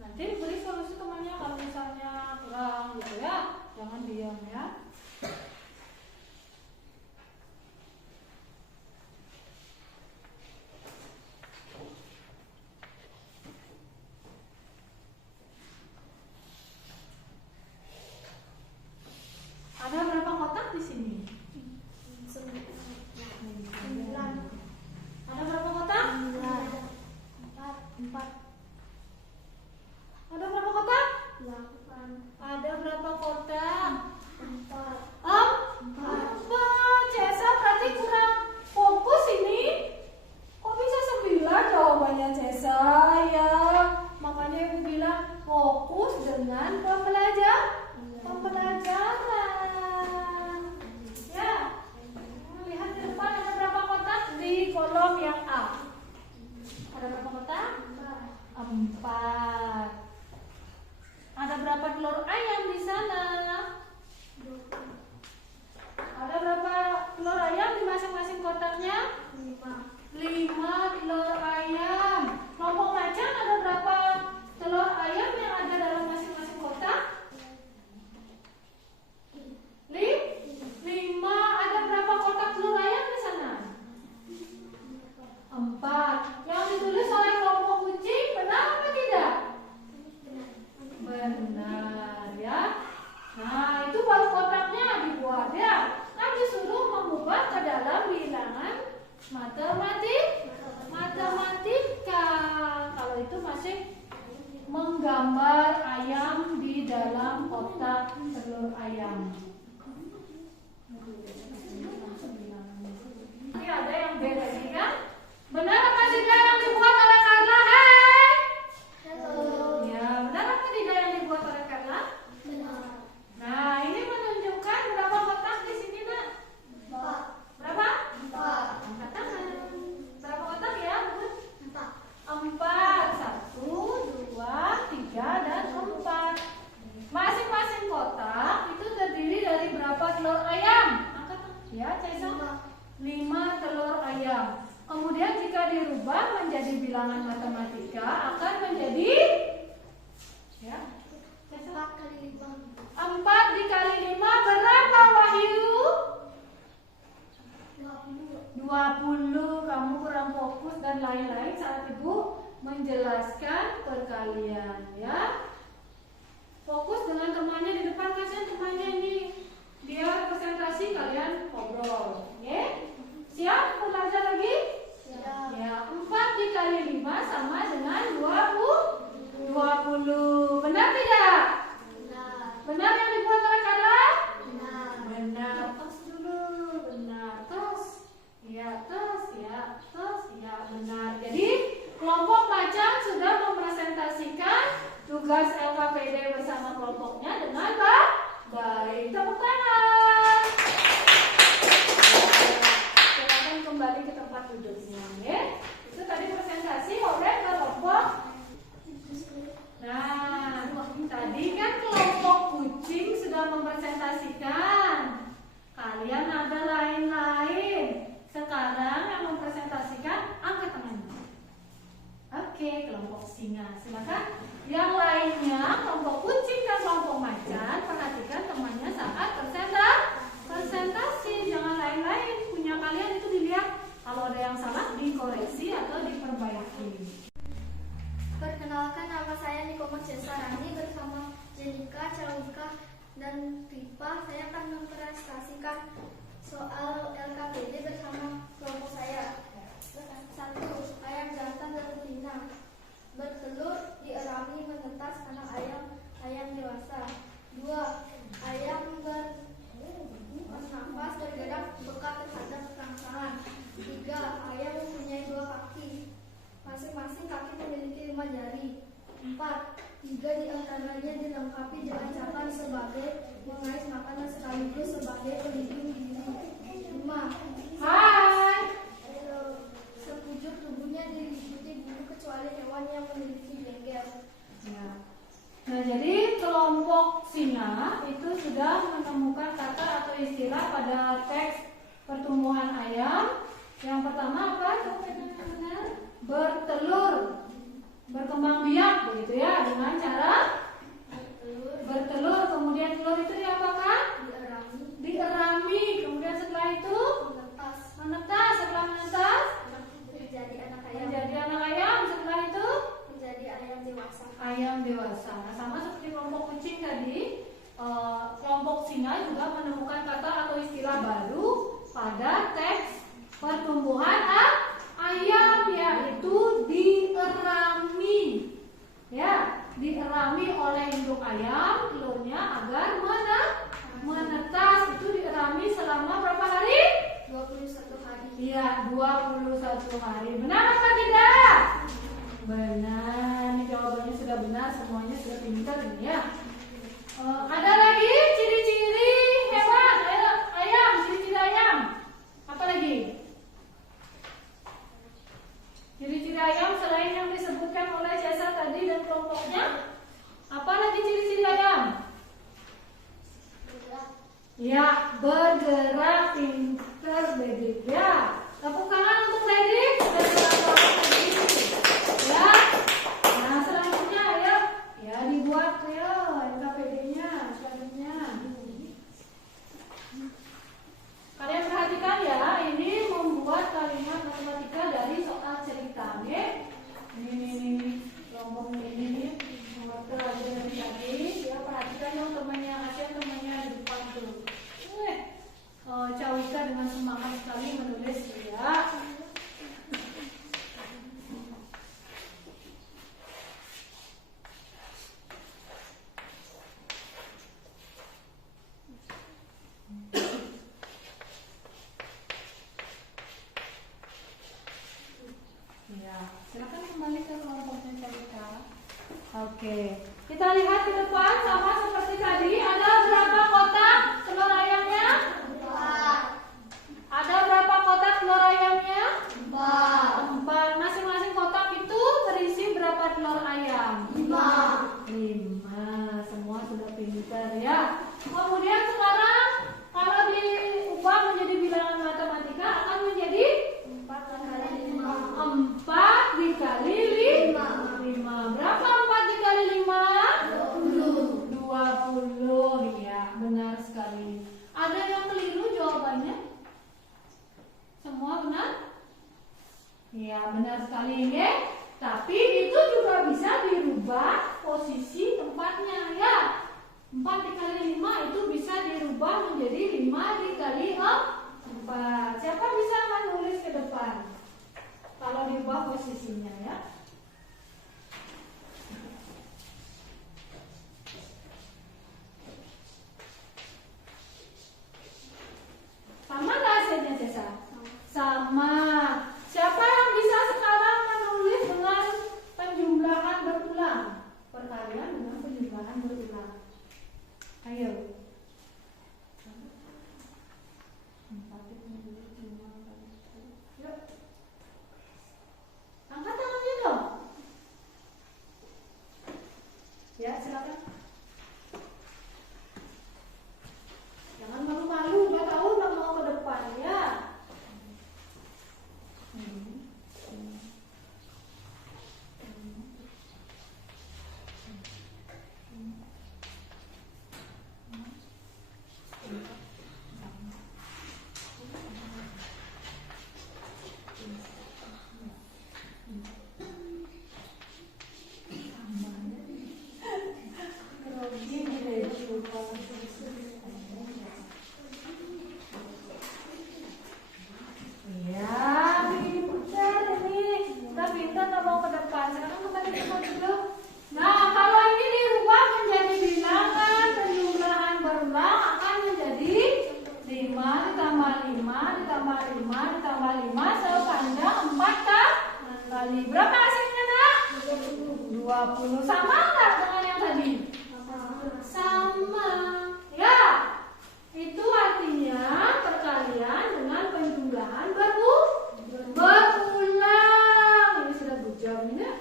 Nanti beri solusi temannya kalau misalnya kurang gitu ya, jangan diam ya. Ada berapa kotak di sini? Ya, Caisa? 5 telur ayam. Kemudian jika dirubah menjadi bilangan matematika akan menjadi ya, 4 kali 5. 4 dikali 5 berapa, Wahyu? 20. Kamu kurang fokus dan lain-lain saat Ibu menjelaskan perkalian ya. Fokus dengan temannya di depan, kasihan temannya ini dia presentasi, kalian ngobrol. Oke? Siap belajar lagi? Siap. Ya, 4 dikali 5 sama dengan 20. Benar tidak? Benar. Benar yang dibuat oleh Carla? Benar. Benar. Tos dulu. Benar. Tos. Ya, tos. Ya, tos. Ya, benar. Jadi kelompok macan sudah mempresentasikan tugas LKPD bersama kelompoknya dengan baik. Tepuk tangan. Silakan kembali ke tempat duduknya, ya. Itu tadi presentasi oleh kelompok. Nah, tadi kan kelompok kucing sudah mempresentasikan. Kalian ada lain-lain. Sekarang yang mempresentasikan angkat tangannya. Oke, kelompok singa. Silakan. Yang lainnya, kelompok kucing dan kelompok macan, perhatikan temannya saat presentasi. Jangan lain-lain. Punya kalian itu dilihat. Kalau ada yang salah, dikoreksi atau diperbaiki. Perkenalkan, nama saya Niko Cesarani bersama Jenika, Cawika, dan Ripa. Saya akan mempresentasikan soal LKPD bersama kelompok saya. 1. Ayam jantan berbina. Bertelur, dierami, menetas, anak ayam dewasa. 2. Ayam bernafas, bergerak, peka terhadap rangsangan. 3. Ayam mempunyai 2 kaki. Masing-masing kaki memiliki 5 jari. 4. 3 di antaranya dilengkapi dengan cabang sebagai mengais makanan sekaligus sebagai pelindung diri. 5. Hai. Sekujur tubuhnya diliputi bulu kecuali hewan yang memiliki bengkel. Ya. Nah, jadi kelompok singa itu sudah menemukan kata atau istilah pada teks pertumbuhan ayam. Yang pertama apa? Bertelur, berkembang biak begitu ya, dengan cara bertelur. Kemudian telur itu diapakan? Dierami. Kemudian setelah itu menetas. Setelah menetas Menjadi anak ayam. Setelah itu menjadi ayam dewasa. ayam dewasa. Nah, sama seperti kelompok kucing tadi, kelompok singa juga menemukan kata atau istilah baru pada teks pertumbuhan ayam, yaitu dierami. Ya, dierami oleh induk ayam telurnya agar menetas. Itu dierami selama berapa hari? 21 hari. Iya, 21 hari. Benar apa tidak? Benar. Ini jawabannya sudah benar, semuanya sudah pintar ini ya. Ada lagi ciri-ciri hewan ayam, ciri-ciri ayam. Apa lagi? Ciri-ciri ayam selain yang disebutkan oleh Cesar tadi dan kelompoknya, apa lagi ciri-ciri ayam? Ya, bergerak, pintar, Dedik. Ya, tepuk tangan untuk Dedik. Ya. Nah, selanjutnya ayo, ya dibuat ya LKPD-nya selanjutnya. Kalian perhatikan ya, ini membuat kalimat matematika dari soal cerita, ya. Ini kelompok ini membuat aja dari tadi. Ya, perhatikan dong temannya, kasihan temannya di depan tuh. Cawika dengan semangat sekali menulis ya. Ya, silakan kembali ke kelompoknya Cawika. Oke, kita lihat ke depan sama seperti tadi. Ada berapa kotak telur ayamnya? 4. Ada berapa kotak telur ayamnya? 4. Masing-masing kotak itu berisi berapa telur ayam? 5. Semua sudah pintar ya. Kemudian sekarang kalau diubah menjadi bilangan cepat sekali ya. Tapi itu juga bisa dirubah posisi tempatnya ya. 4 dikali 5 itu bisa dirubah menjadi 5 dikali 4. Siapa bisa menulis ke depan? Kalau dirubah posisinya ya. Sama nggak hasilnya Cesa? Sama. Siapa yang bisa sekarang menulis dengan penjumlahan berulang? Perkalian dengan penjumlahan berulang. Ayo. Yuk. Angkat tangannya dong. Ya, silakan. Jangan malu-malu, udah tahu udah mau ke depan ya. Berapa hasilnya nak? 20. Sama nggak dengan yang tadi? Sama. Ya. Itu artinya perkalian dengan penjumlahan berulang. Ini sudah bujang ya?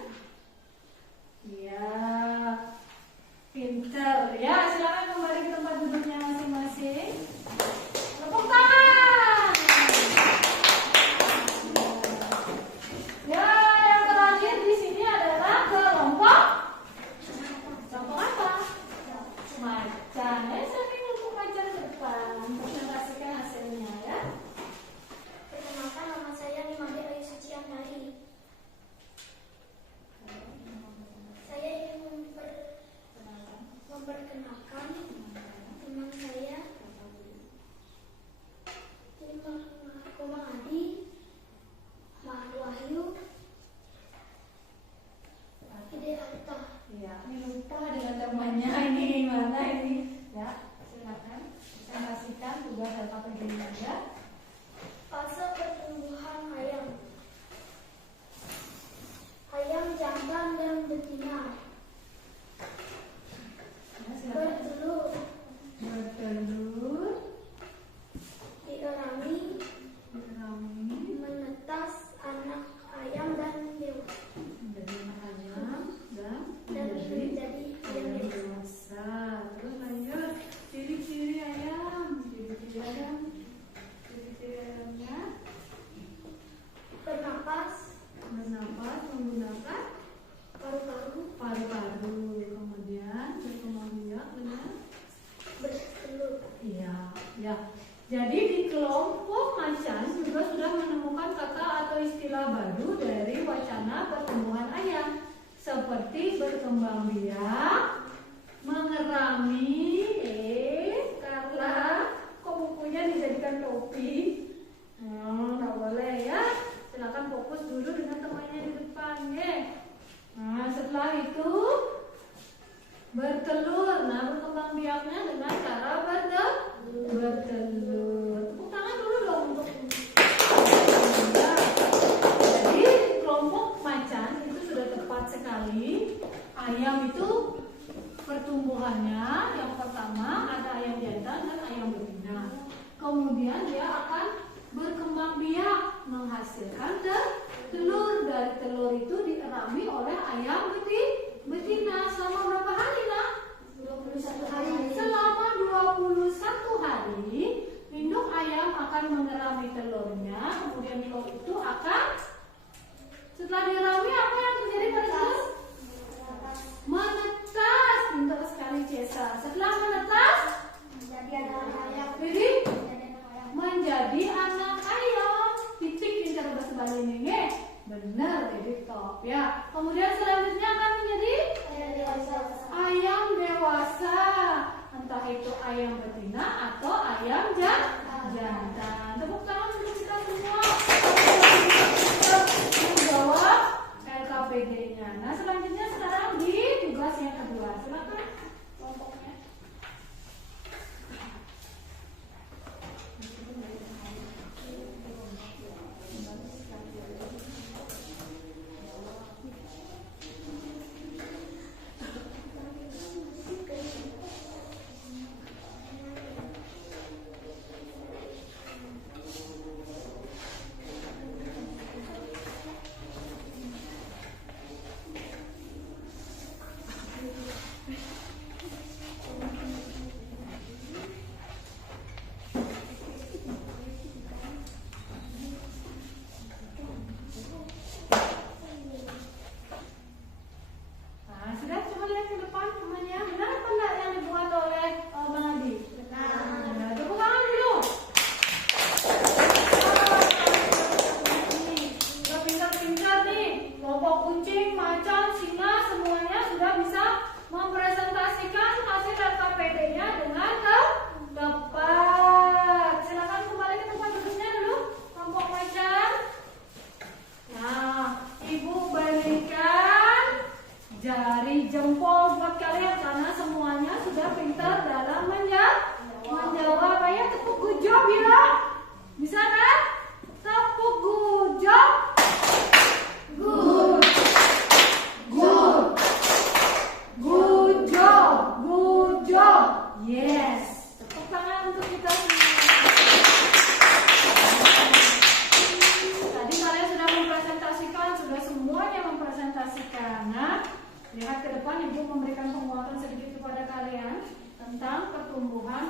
Ya. Pinter. Ya, silakan kembali ke tempat duduknya masing-masing. Tepuk tangan. Ya. Di sini adalah kelompok apa? Macan. Siapa kelompok macan ke depan? Presentasikan hasilnya ya. Perkenalkan, nama saya Nimade Ayu Suci Andari. Saya ingin memperkenalkan teman saya Koma Adi, Mahal Wahyu, Ide Alta. Ya, ini lupa dengan temannya ini mana ini? Ya, silakan presentasikan tugas dan apa ya. Fase pertumbuhan ayam. Ayam jantan dan betina. Ya, silakan. Bertelur, dierami, menetas anak ayam dan dewasa. menjadi ayam dan menjadi ayam dewasa. Terus lanjut, ciri-ciri ayam, ciri-ciri ayamnya bernapas menggunakan paru-paru, kemudian berkembang biak dengan bertelur. iya, ya. Jadi di kelompok macan juga sudah menemukan kata atau istilah baru dari wacana pertumbuhan ayam, seperti berkembang biak, mengerami. Karena kok bukunya dijadikan topi? Nggak boleh ya. Silakan fokus dulu dengan temannya di depan ya. Nah, setelah itu bertelur. Nah, berkembang biaknya dengan cara bertelur. Tepuk tangan dulu dong untuk ya. Jadi kelompok macan itu sudah tepat sekali. Ayam itu pertumbuhannya yang pertama ada ayam jantan dan ayam betina. Kemudian dia akan berkembang biak menghasilkan telur. Dari telur itu dierami oleh ayam betina selama berapa hari nak? 21 hari. Selama 21 hari induk ayam akan mengerami telurnya. Kemudian telur itu akan setelah dirami apa yang terjadi pada telur? Menetas. Pintar sekali Cesa. Setelah menetas menjadi anak ayam. Titik pintar bahasa Bali ini. Benar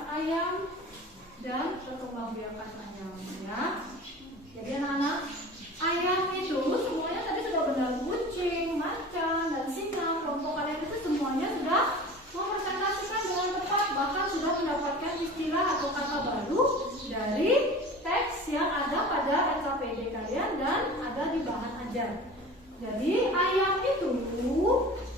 ayam dan perkembangbiakan ayam ya. Jadi anak-anak, ayam itu semuanya tadi sudah benar, kucing, macan, dan singa, kelompok kalian itu semuanya sudah mempresentasikan dengan tepat, bahkan sudah mendapatkan istilah atau kata baru dari teks yang ada pada LKPD kalian dan ada di bahan ajar. Jadi ayam itu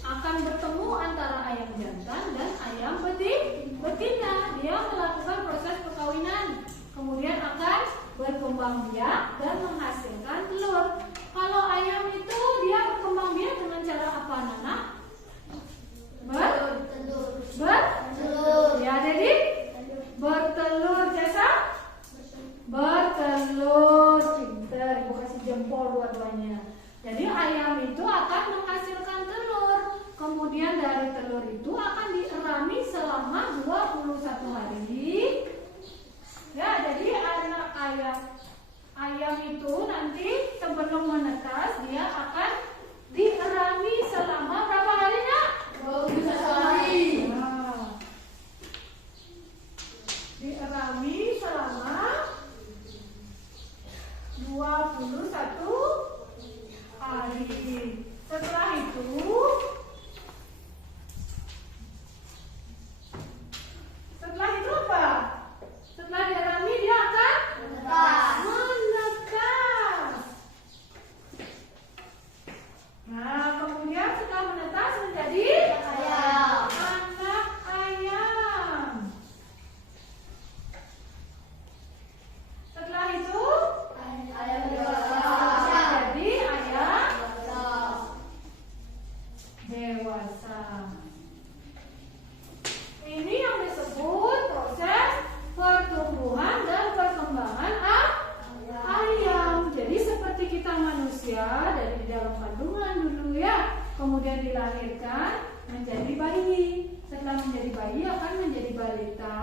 akan bertemu antara ayam jantan dan ayam betina. Dia melakukan proses perkawinan, kemudian akan berkembang biak dan menghasilkan telur. Kalau ayam itu dia berkembang biak dengan cara apa, Nana? Bertelur. Ya, jadi bertelur, Cesa? Bertelur. Pinter, Ibu kasih jempol dua-duanya. Jadi ayam itu akan menghasilkan telur. Kemudian dari telur itu akan dierami selama 21 hari. Ya, jadi anak ayam itu nanti sebelum menetas dia akan dierami selama berapa hari, Nak? 21 hari. Nah, dierami selama 21 hari. Setelah itu apa? Setelah dierami dia akan menetas. Nah, kemudian setelah menetas menjadi anak ayam. Setelah itu ayam dewasa. Jadi ayam dewasa. Ini yang disebut proses pertumbuhan dan perkembangan ayam. Jadi seperti kita manusia dari dalam kandungan dulu ya, kemudian dilahirkan menjadi bayi. Setelah menjadi bayi akan menjadi balita,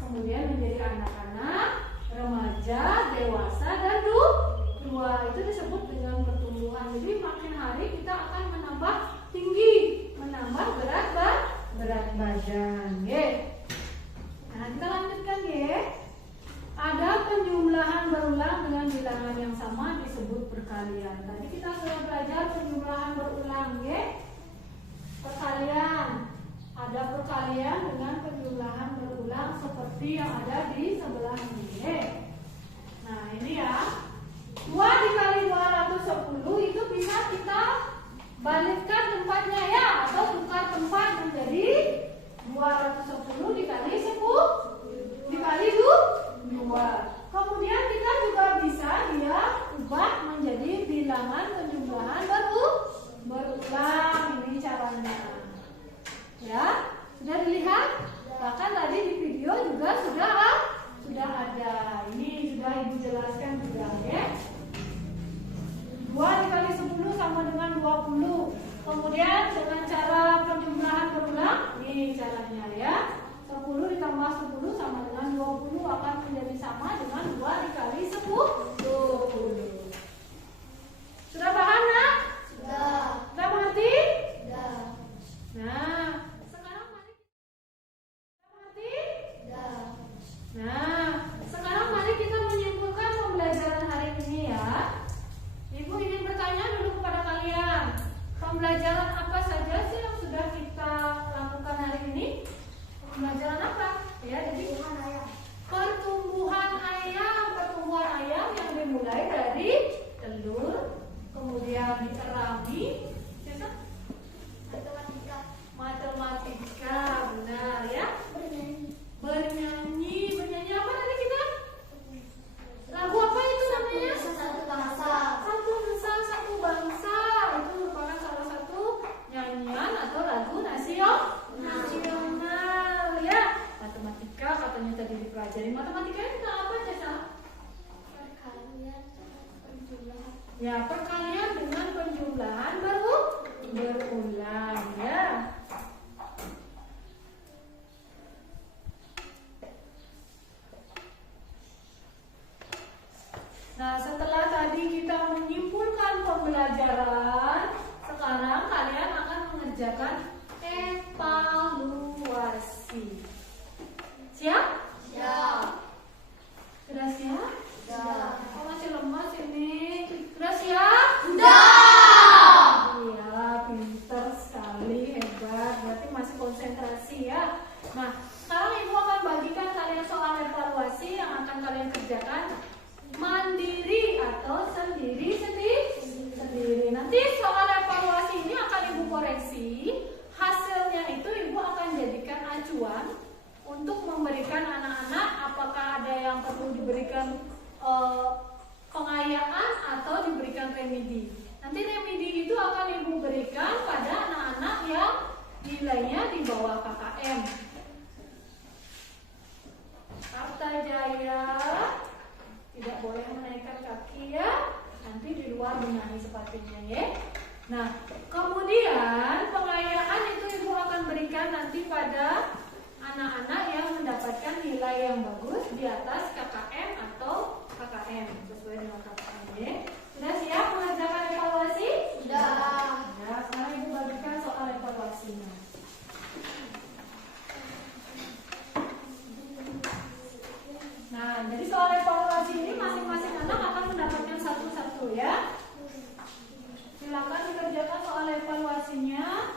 kemudian menjadi anak-anak, remaja, dewasa, dan tua. Itu disebut dengan pertumbuhan. Jadi makin hari kita akan menambah tinggi, menambah berat badan. Nah, kita lanjutkan ya. Ada penjumlahan berulang dengan bilangan yang sama disebut perkalian. Tadi kita sudah belajar penjumlahan berulang ya. Perkalian. Ada perkalian dengan penjumlahan berulang seperti yang ada di sebelah ini ya. Nah, ini ya. 2 dikali 210 itu bisa kita balikkan tempatnya ya, atau tukar tempat menjadi 210 dikali 10 dikali 2. Kemudian kita juga bisa dia ubah menjadi bilangan penjumlahan berulang. Ini caranya. Ya, sudah dilihat? Bahkan tadi di video juga sudah ada. Ini sudah Ibu jelaskan juga ya. 2 dikali 10 sama dengan 20. Kemudian dengan cara penjumlahan berulang, ini caranya ya. 10 ditambah 10 sama dengan 20 akan menjadi sama dengan 2 dikali 10. Sudah paham, Nak? Sudah mengerti? Nah, sekarang mari mengerti? Nah, sekarang mari kita menyimpulkan pembelajaran hari ini ya. Ibu ingin bertanya dulu kepada kalian, pembelajaran apa saja sih yang sudah kita lakukan hari ini? Pembelajaran apa? Ya, jadi pertumbuhan ayam yang dimulai dari telur, kemudian dierami, matematika, benar ya? Bernyanyi apa tadi kita? Lagu apa itu namanya? Satu nusa, satu bangsa. Itu merupakan salah satu nyanyian atau lagu nasional ya. Matematika katanya tadi dipelajari. Matematika itu apa, Cesa? Ya, perkalian dengan penjumlahan berulang ya. Nah, setelah tadi kita menyimpulkan pembelajaran, sekarang kalian akan mengerjakan evaluasi. Siap? diberikan pengayaan atau diberikan remedi. Nanti remedi itu akan ibu berikan pada anak-anak yang nilainya di bawah KKM. Kartajaya tidak boleh menaikkan kaki ya. Nanti di luar benahi sepatunya ya. Nah, kemudian pengayaan itu ibu akan berikan nanti pada anak-anak yang mendapatkan nilai yang bagus di atas KKM atau KKM sesuai dengan KKM ya. Sudah siap mengerjakan evaluasi? Sudah. Ya, sekarang ibu bagikan soal evaluasinya. Nah, jadi soal evaluasi ini masing-masing anak akan mendapatkan satu-satu ya. Silakan dikerjakan soal evaluasinya.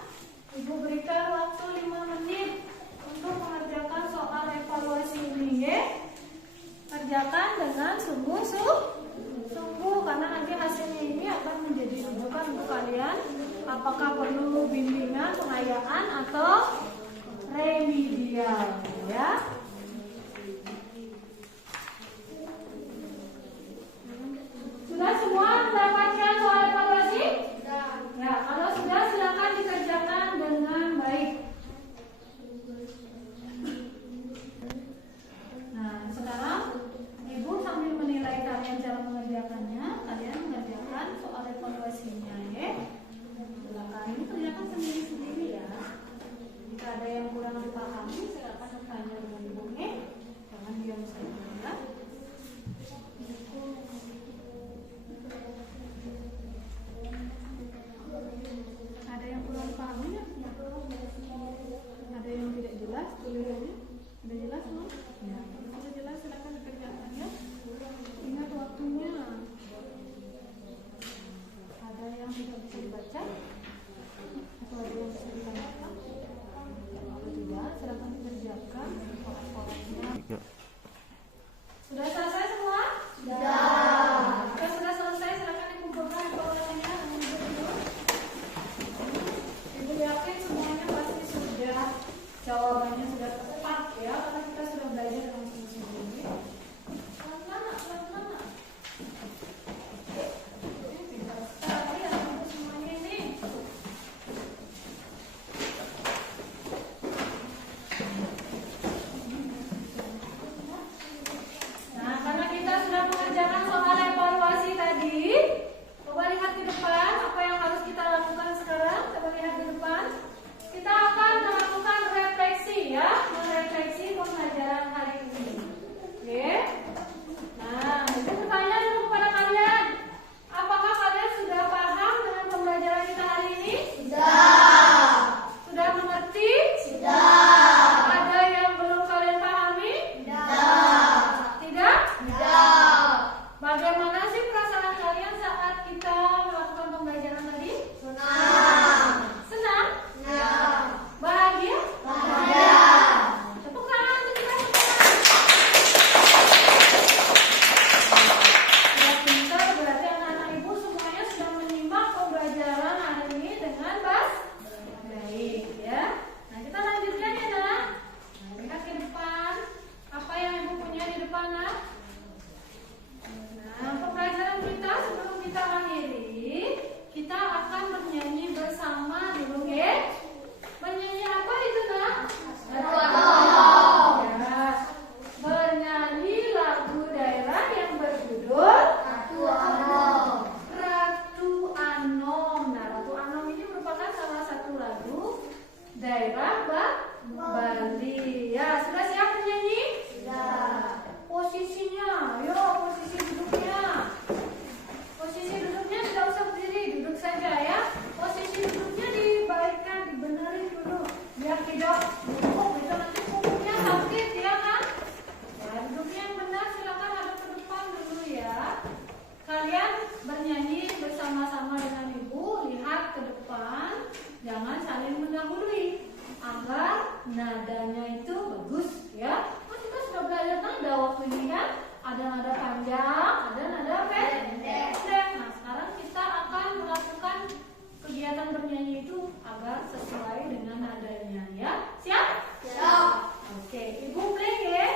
Ibu berikan waktu 5 menit untuk mengerjakan soal evaluasi ini ya. Kerjakan dengan sungguh-sungguh karena nanti hasilnya ini akan menjadi rujukan untuk kalian apakah perlu bimbingan, pengayaan atau remedial ya. Sudah semua mendapatkan soal evaluasi? Sudah. Ya, kalau sudah silakan dikerjakan dengan baik. Nah, sekarang ibu sambil menilai kalian cara mengerjakannya, kalian mengerjakan soal evaluasinya ya. Silakan ini kerjakan sendiri-sendiri ya. Jika ada yang kurang dipahami, silakan bertanya dengan ibu ya. Jangan diam saja ya. Ada yang kurang paham ya? Ada yang tidak jelas tulisannya? Sudah jelas belum? Ya. Kalau sudah jelas silakan dikerjakan ya. Ingat waktunya. Ada yang tidak bisa dibaca? Atau ada yang bisa dibaca? Kalau tidak, silakan dikerjakan soal-soalnya. Sudah selesai semua? Sudah. Jika sudah selesai, silakan dikumpulkan evaluasinya dengan ibu. Ibu yakin semuanya pasti sudah jawabannya sudah tepat ya, karena kita sudah belajar dengan sungguh-sungguh. Pelan-pelan. Ini pintar sekali anak-anak semuanya ini. Nah, karena kita sudah mengerjakan soal evaluasi tadi, coba lihat ke depan apa yang harus kita lakukan sekarang. Coba lihat ke depan. Kita akan melakukan refleksi ya, merefleksi pembelajaran hari ini. Oke. Nah, itu pertanyaan dulu kepada kalian. Apakah kalian sudah paham dengan pembelajaran kita hari ini? Sudah. Sudah mengerti? Sudah. Ada yang belum kalian pahami? Sudah. Tidak? Sudah. Bagaimana sih perasaan kalian saat kita melakukan pembelajaran tadi? Senang. Senang? Senang. Bahagia? Bahagia. Tepuk tangan untuk kita semua. Sudah pintar, berarti anak-anak ibu semuanya sudah menyimak pembelajaran hari ini dengan baik ya. Nah, kita lanjutkan ya nak. Nah, lihat ke depan. Apa yang ibu punya di depan nak? Nah, pembelajaran kita sebelum kita akhiri, kita akan bernyanyi bersama dulu ya. Bernyanyi apa itu nak? Ya, bernyanyi lagu daerah yang berjudul Ratu Anom. Nah, Ratu Anom ini merupakan salah satu lagu daerah Bali. Ya, sudah siap bernyanyi? Sudah. Posisinya, yuk posisi duduknya. Posisi duduknya tidak usah berdiri, duduk saja ya. Posisi duduknya dibaikkan, dibenerin dulu. Biar tidak bungkuk gitu, nanti punggungnya sakit ya kan? Ya, duduknya yang benar, silakan hadap ke depan dulu ya. Kalian bernyanyi bersama-sama dengan ibu, lihat ke depan, jangan saling mendahului agar nadanya itu bagus ya. Kan kita sudah belajar nada waktu ini kan? Ada nada panjang, ada nada pendek. Nah, sekarang kita akan melakukan kegiatan bernyanyi itu agar sesuai dengan nadanya ya. Siap? Siap. Oke, ibu play ya.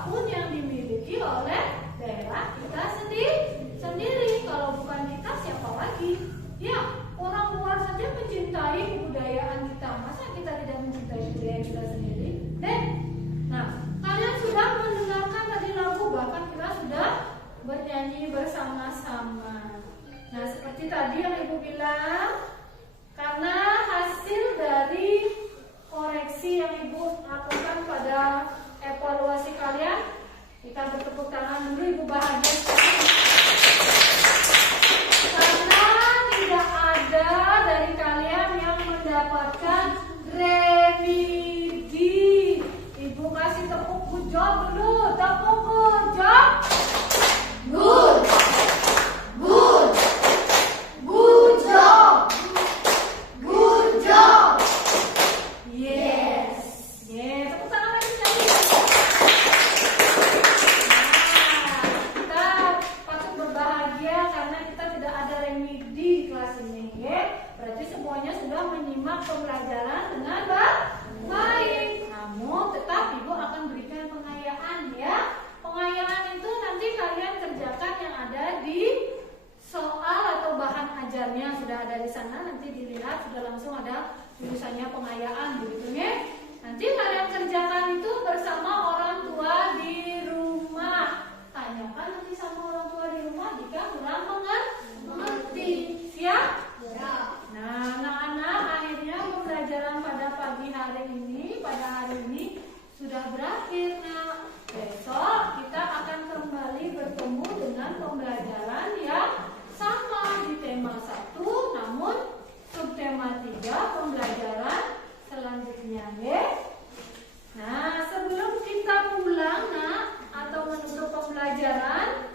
apapun yang dimiliki oleh daerah kita sendiri. Kalau bukan kita, siapa lagi? Ya, orang luar saja mencintai kebudayaan kita. Masa kita tidak mencintai budaya kita sendiri? Nah, kalian sudah mendengarkan tadi lagu, bahkan kita sudah bernyanyi bersama-sama. Nah, seperti tadi yang Ibu bilang, karena hasil dari koreksi yang Ibu lakukan pada evaluasi kalian, kita bertepuk tangan dulu. Ibu bahagia sekali karena tidak ada dari kalian yang mendapatkan remedi. Ibu kasih tepuk good job dulu. Tepuk good job. Good. Good. Good job. Good job. Yes. Yes. Tepuk tangan lagi sekali. Nah, kita patut berbahagia karena kita tidak ada remedi di kelas ini. Ya. Berarti semuanya sudah menyimak pembelajaran dengan baik. Namun tetap Ibu akan berikan pengayaan ya. Pengayaan itu nanti kalian kerjakan yang ada di soal atau bahan ajarnya sudah ada di sana. Nanti dilihat sudah langsung ada tulisannya pengayaan begitu ya. Nanti kalian kerjakan itu bersama orang tua di rumah. Tanyakan nanti sama orang tua di rumah jika kurang mengerti. Siap? Ya. Nah, anak-anak, akhirnya pembelajaran pada pagi hari ini sudah berakhir. Nah, besok kita akan kembali bertemu dengan pembelajaran yang sama di tema 1, namun subtema 3 pembelajaran selanjutnya ya. Nah, sebelum kita pulang atau menutup pembelajaran,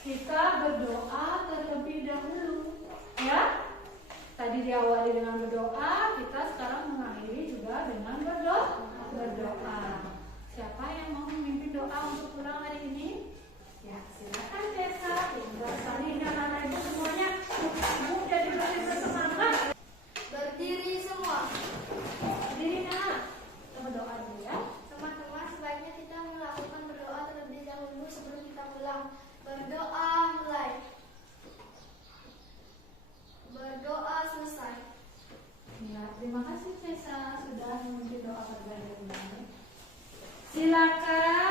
kita berdoa terlebih dahulu ya. Tadi diawali dengan berdoa, kita sekarang mengakhiri juga dengan berdoa. Siapa yang mau memimpin doa untuk pulang hari ini? Ya, silakan Tessa, Ibu Sali dan anak ibu semuanya. Ibu jadi lebih bersemangat. Berdiri semua. Berdiri nak. Kita berdoa dulu ya. Teman-teman, sebaiknya kita melakukan berdoa terlebih dahulu sebelum kita pulang. Berdoa mulai. Berdoa selesai. Ya, terima kasih Tessa sudah memimpin doa pada hari ini. Silakan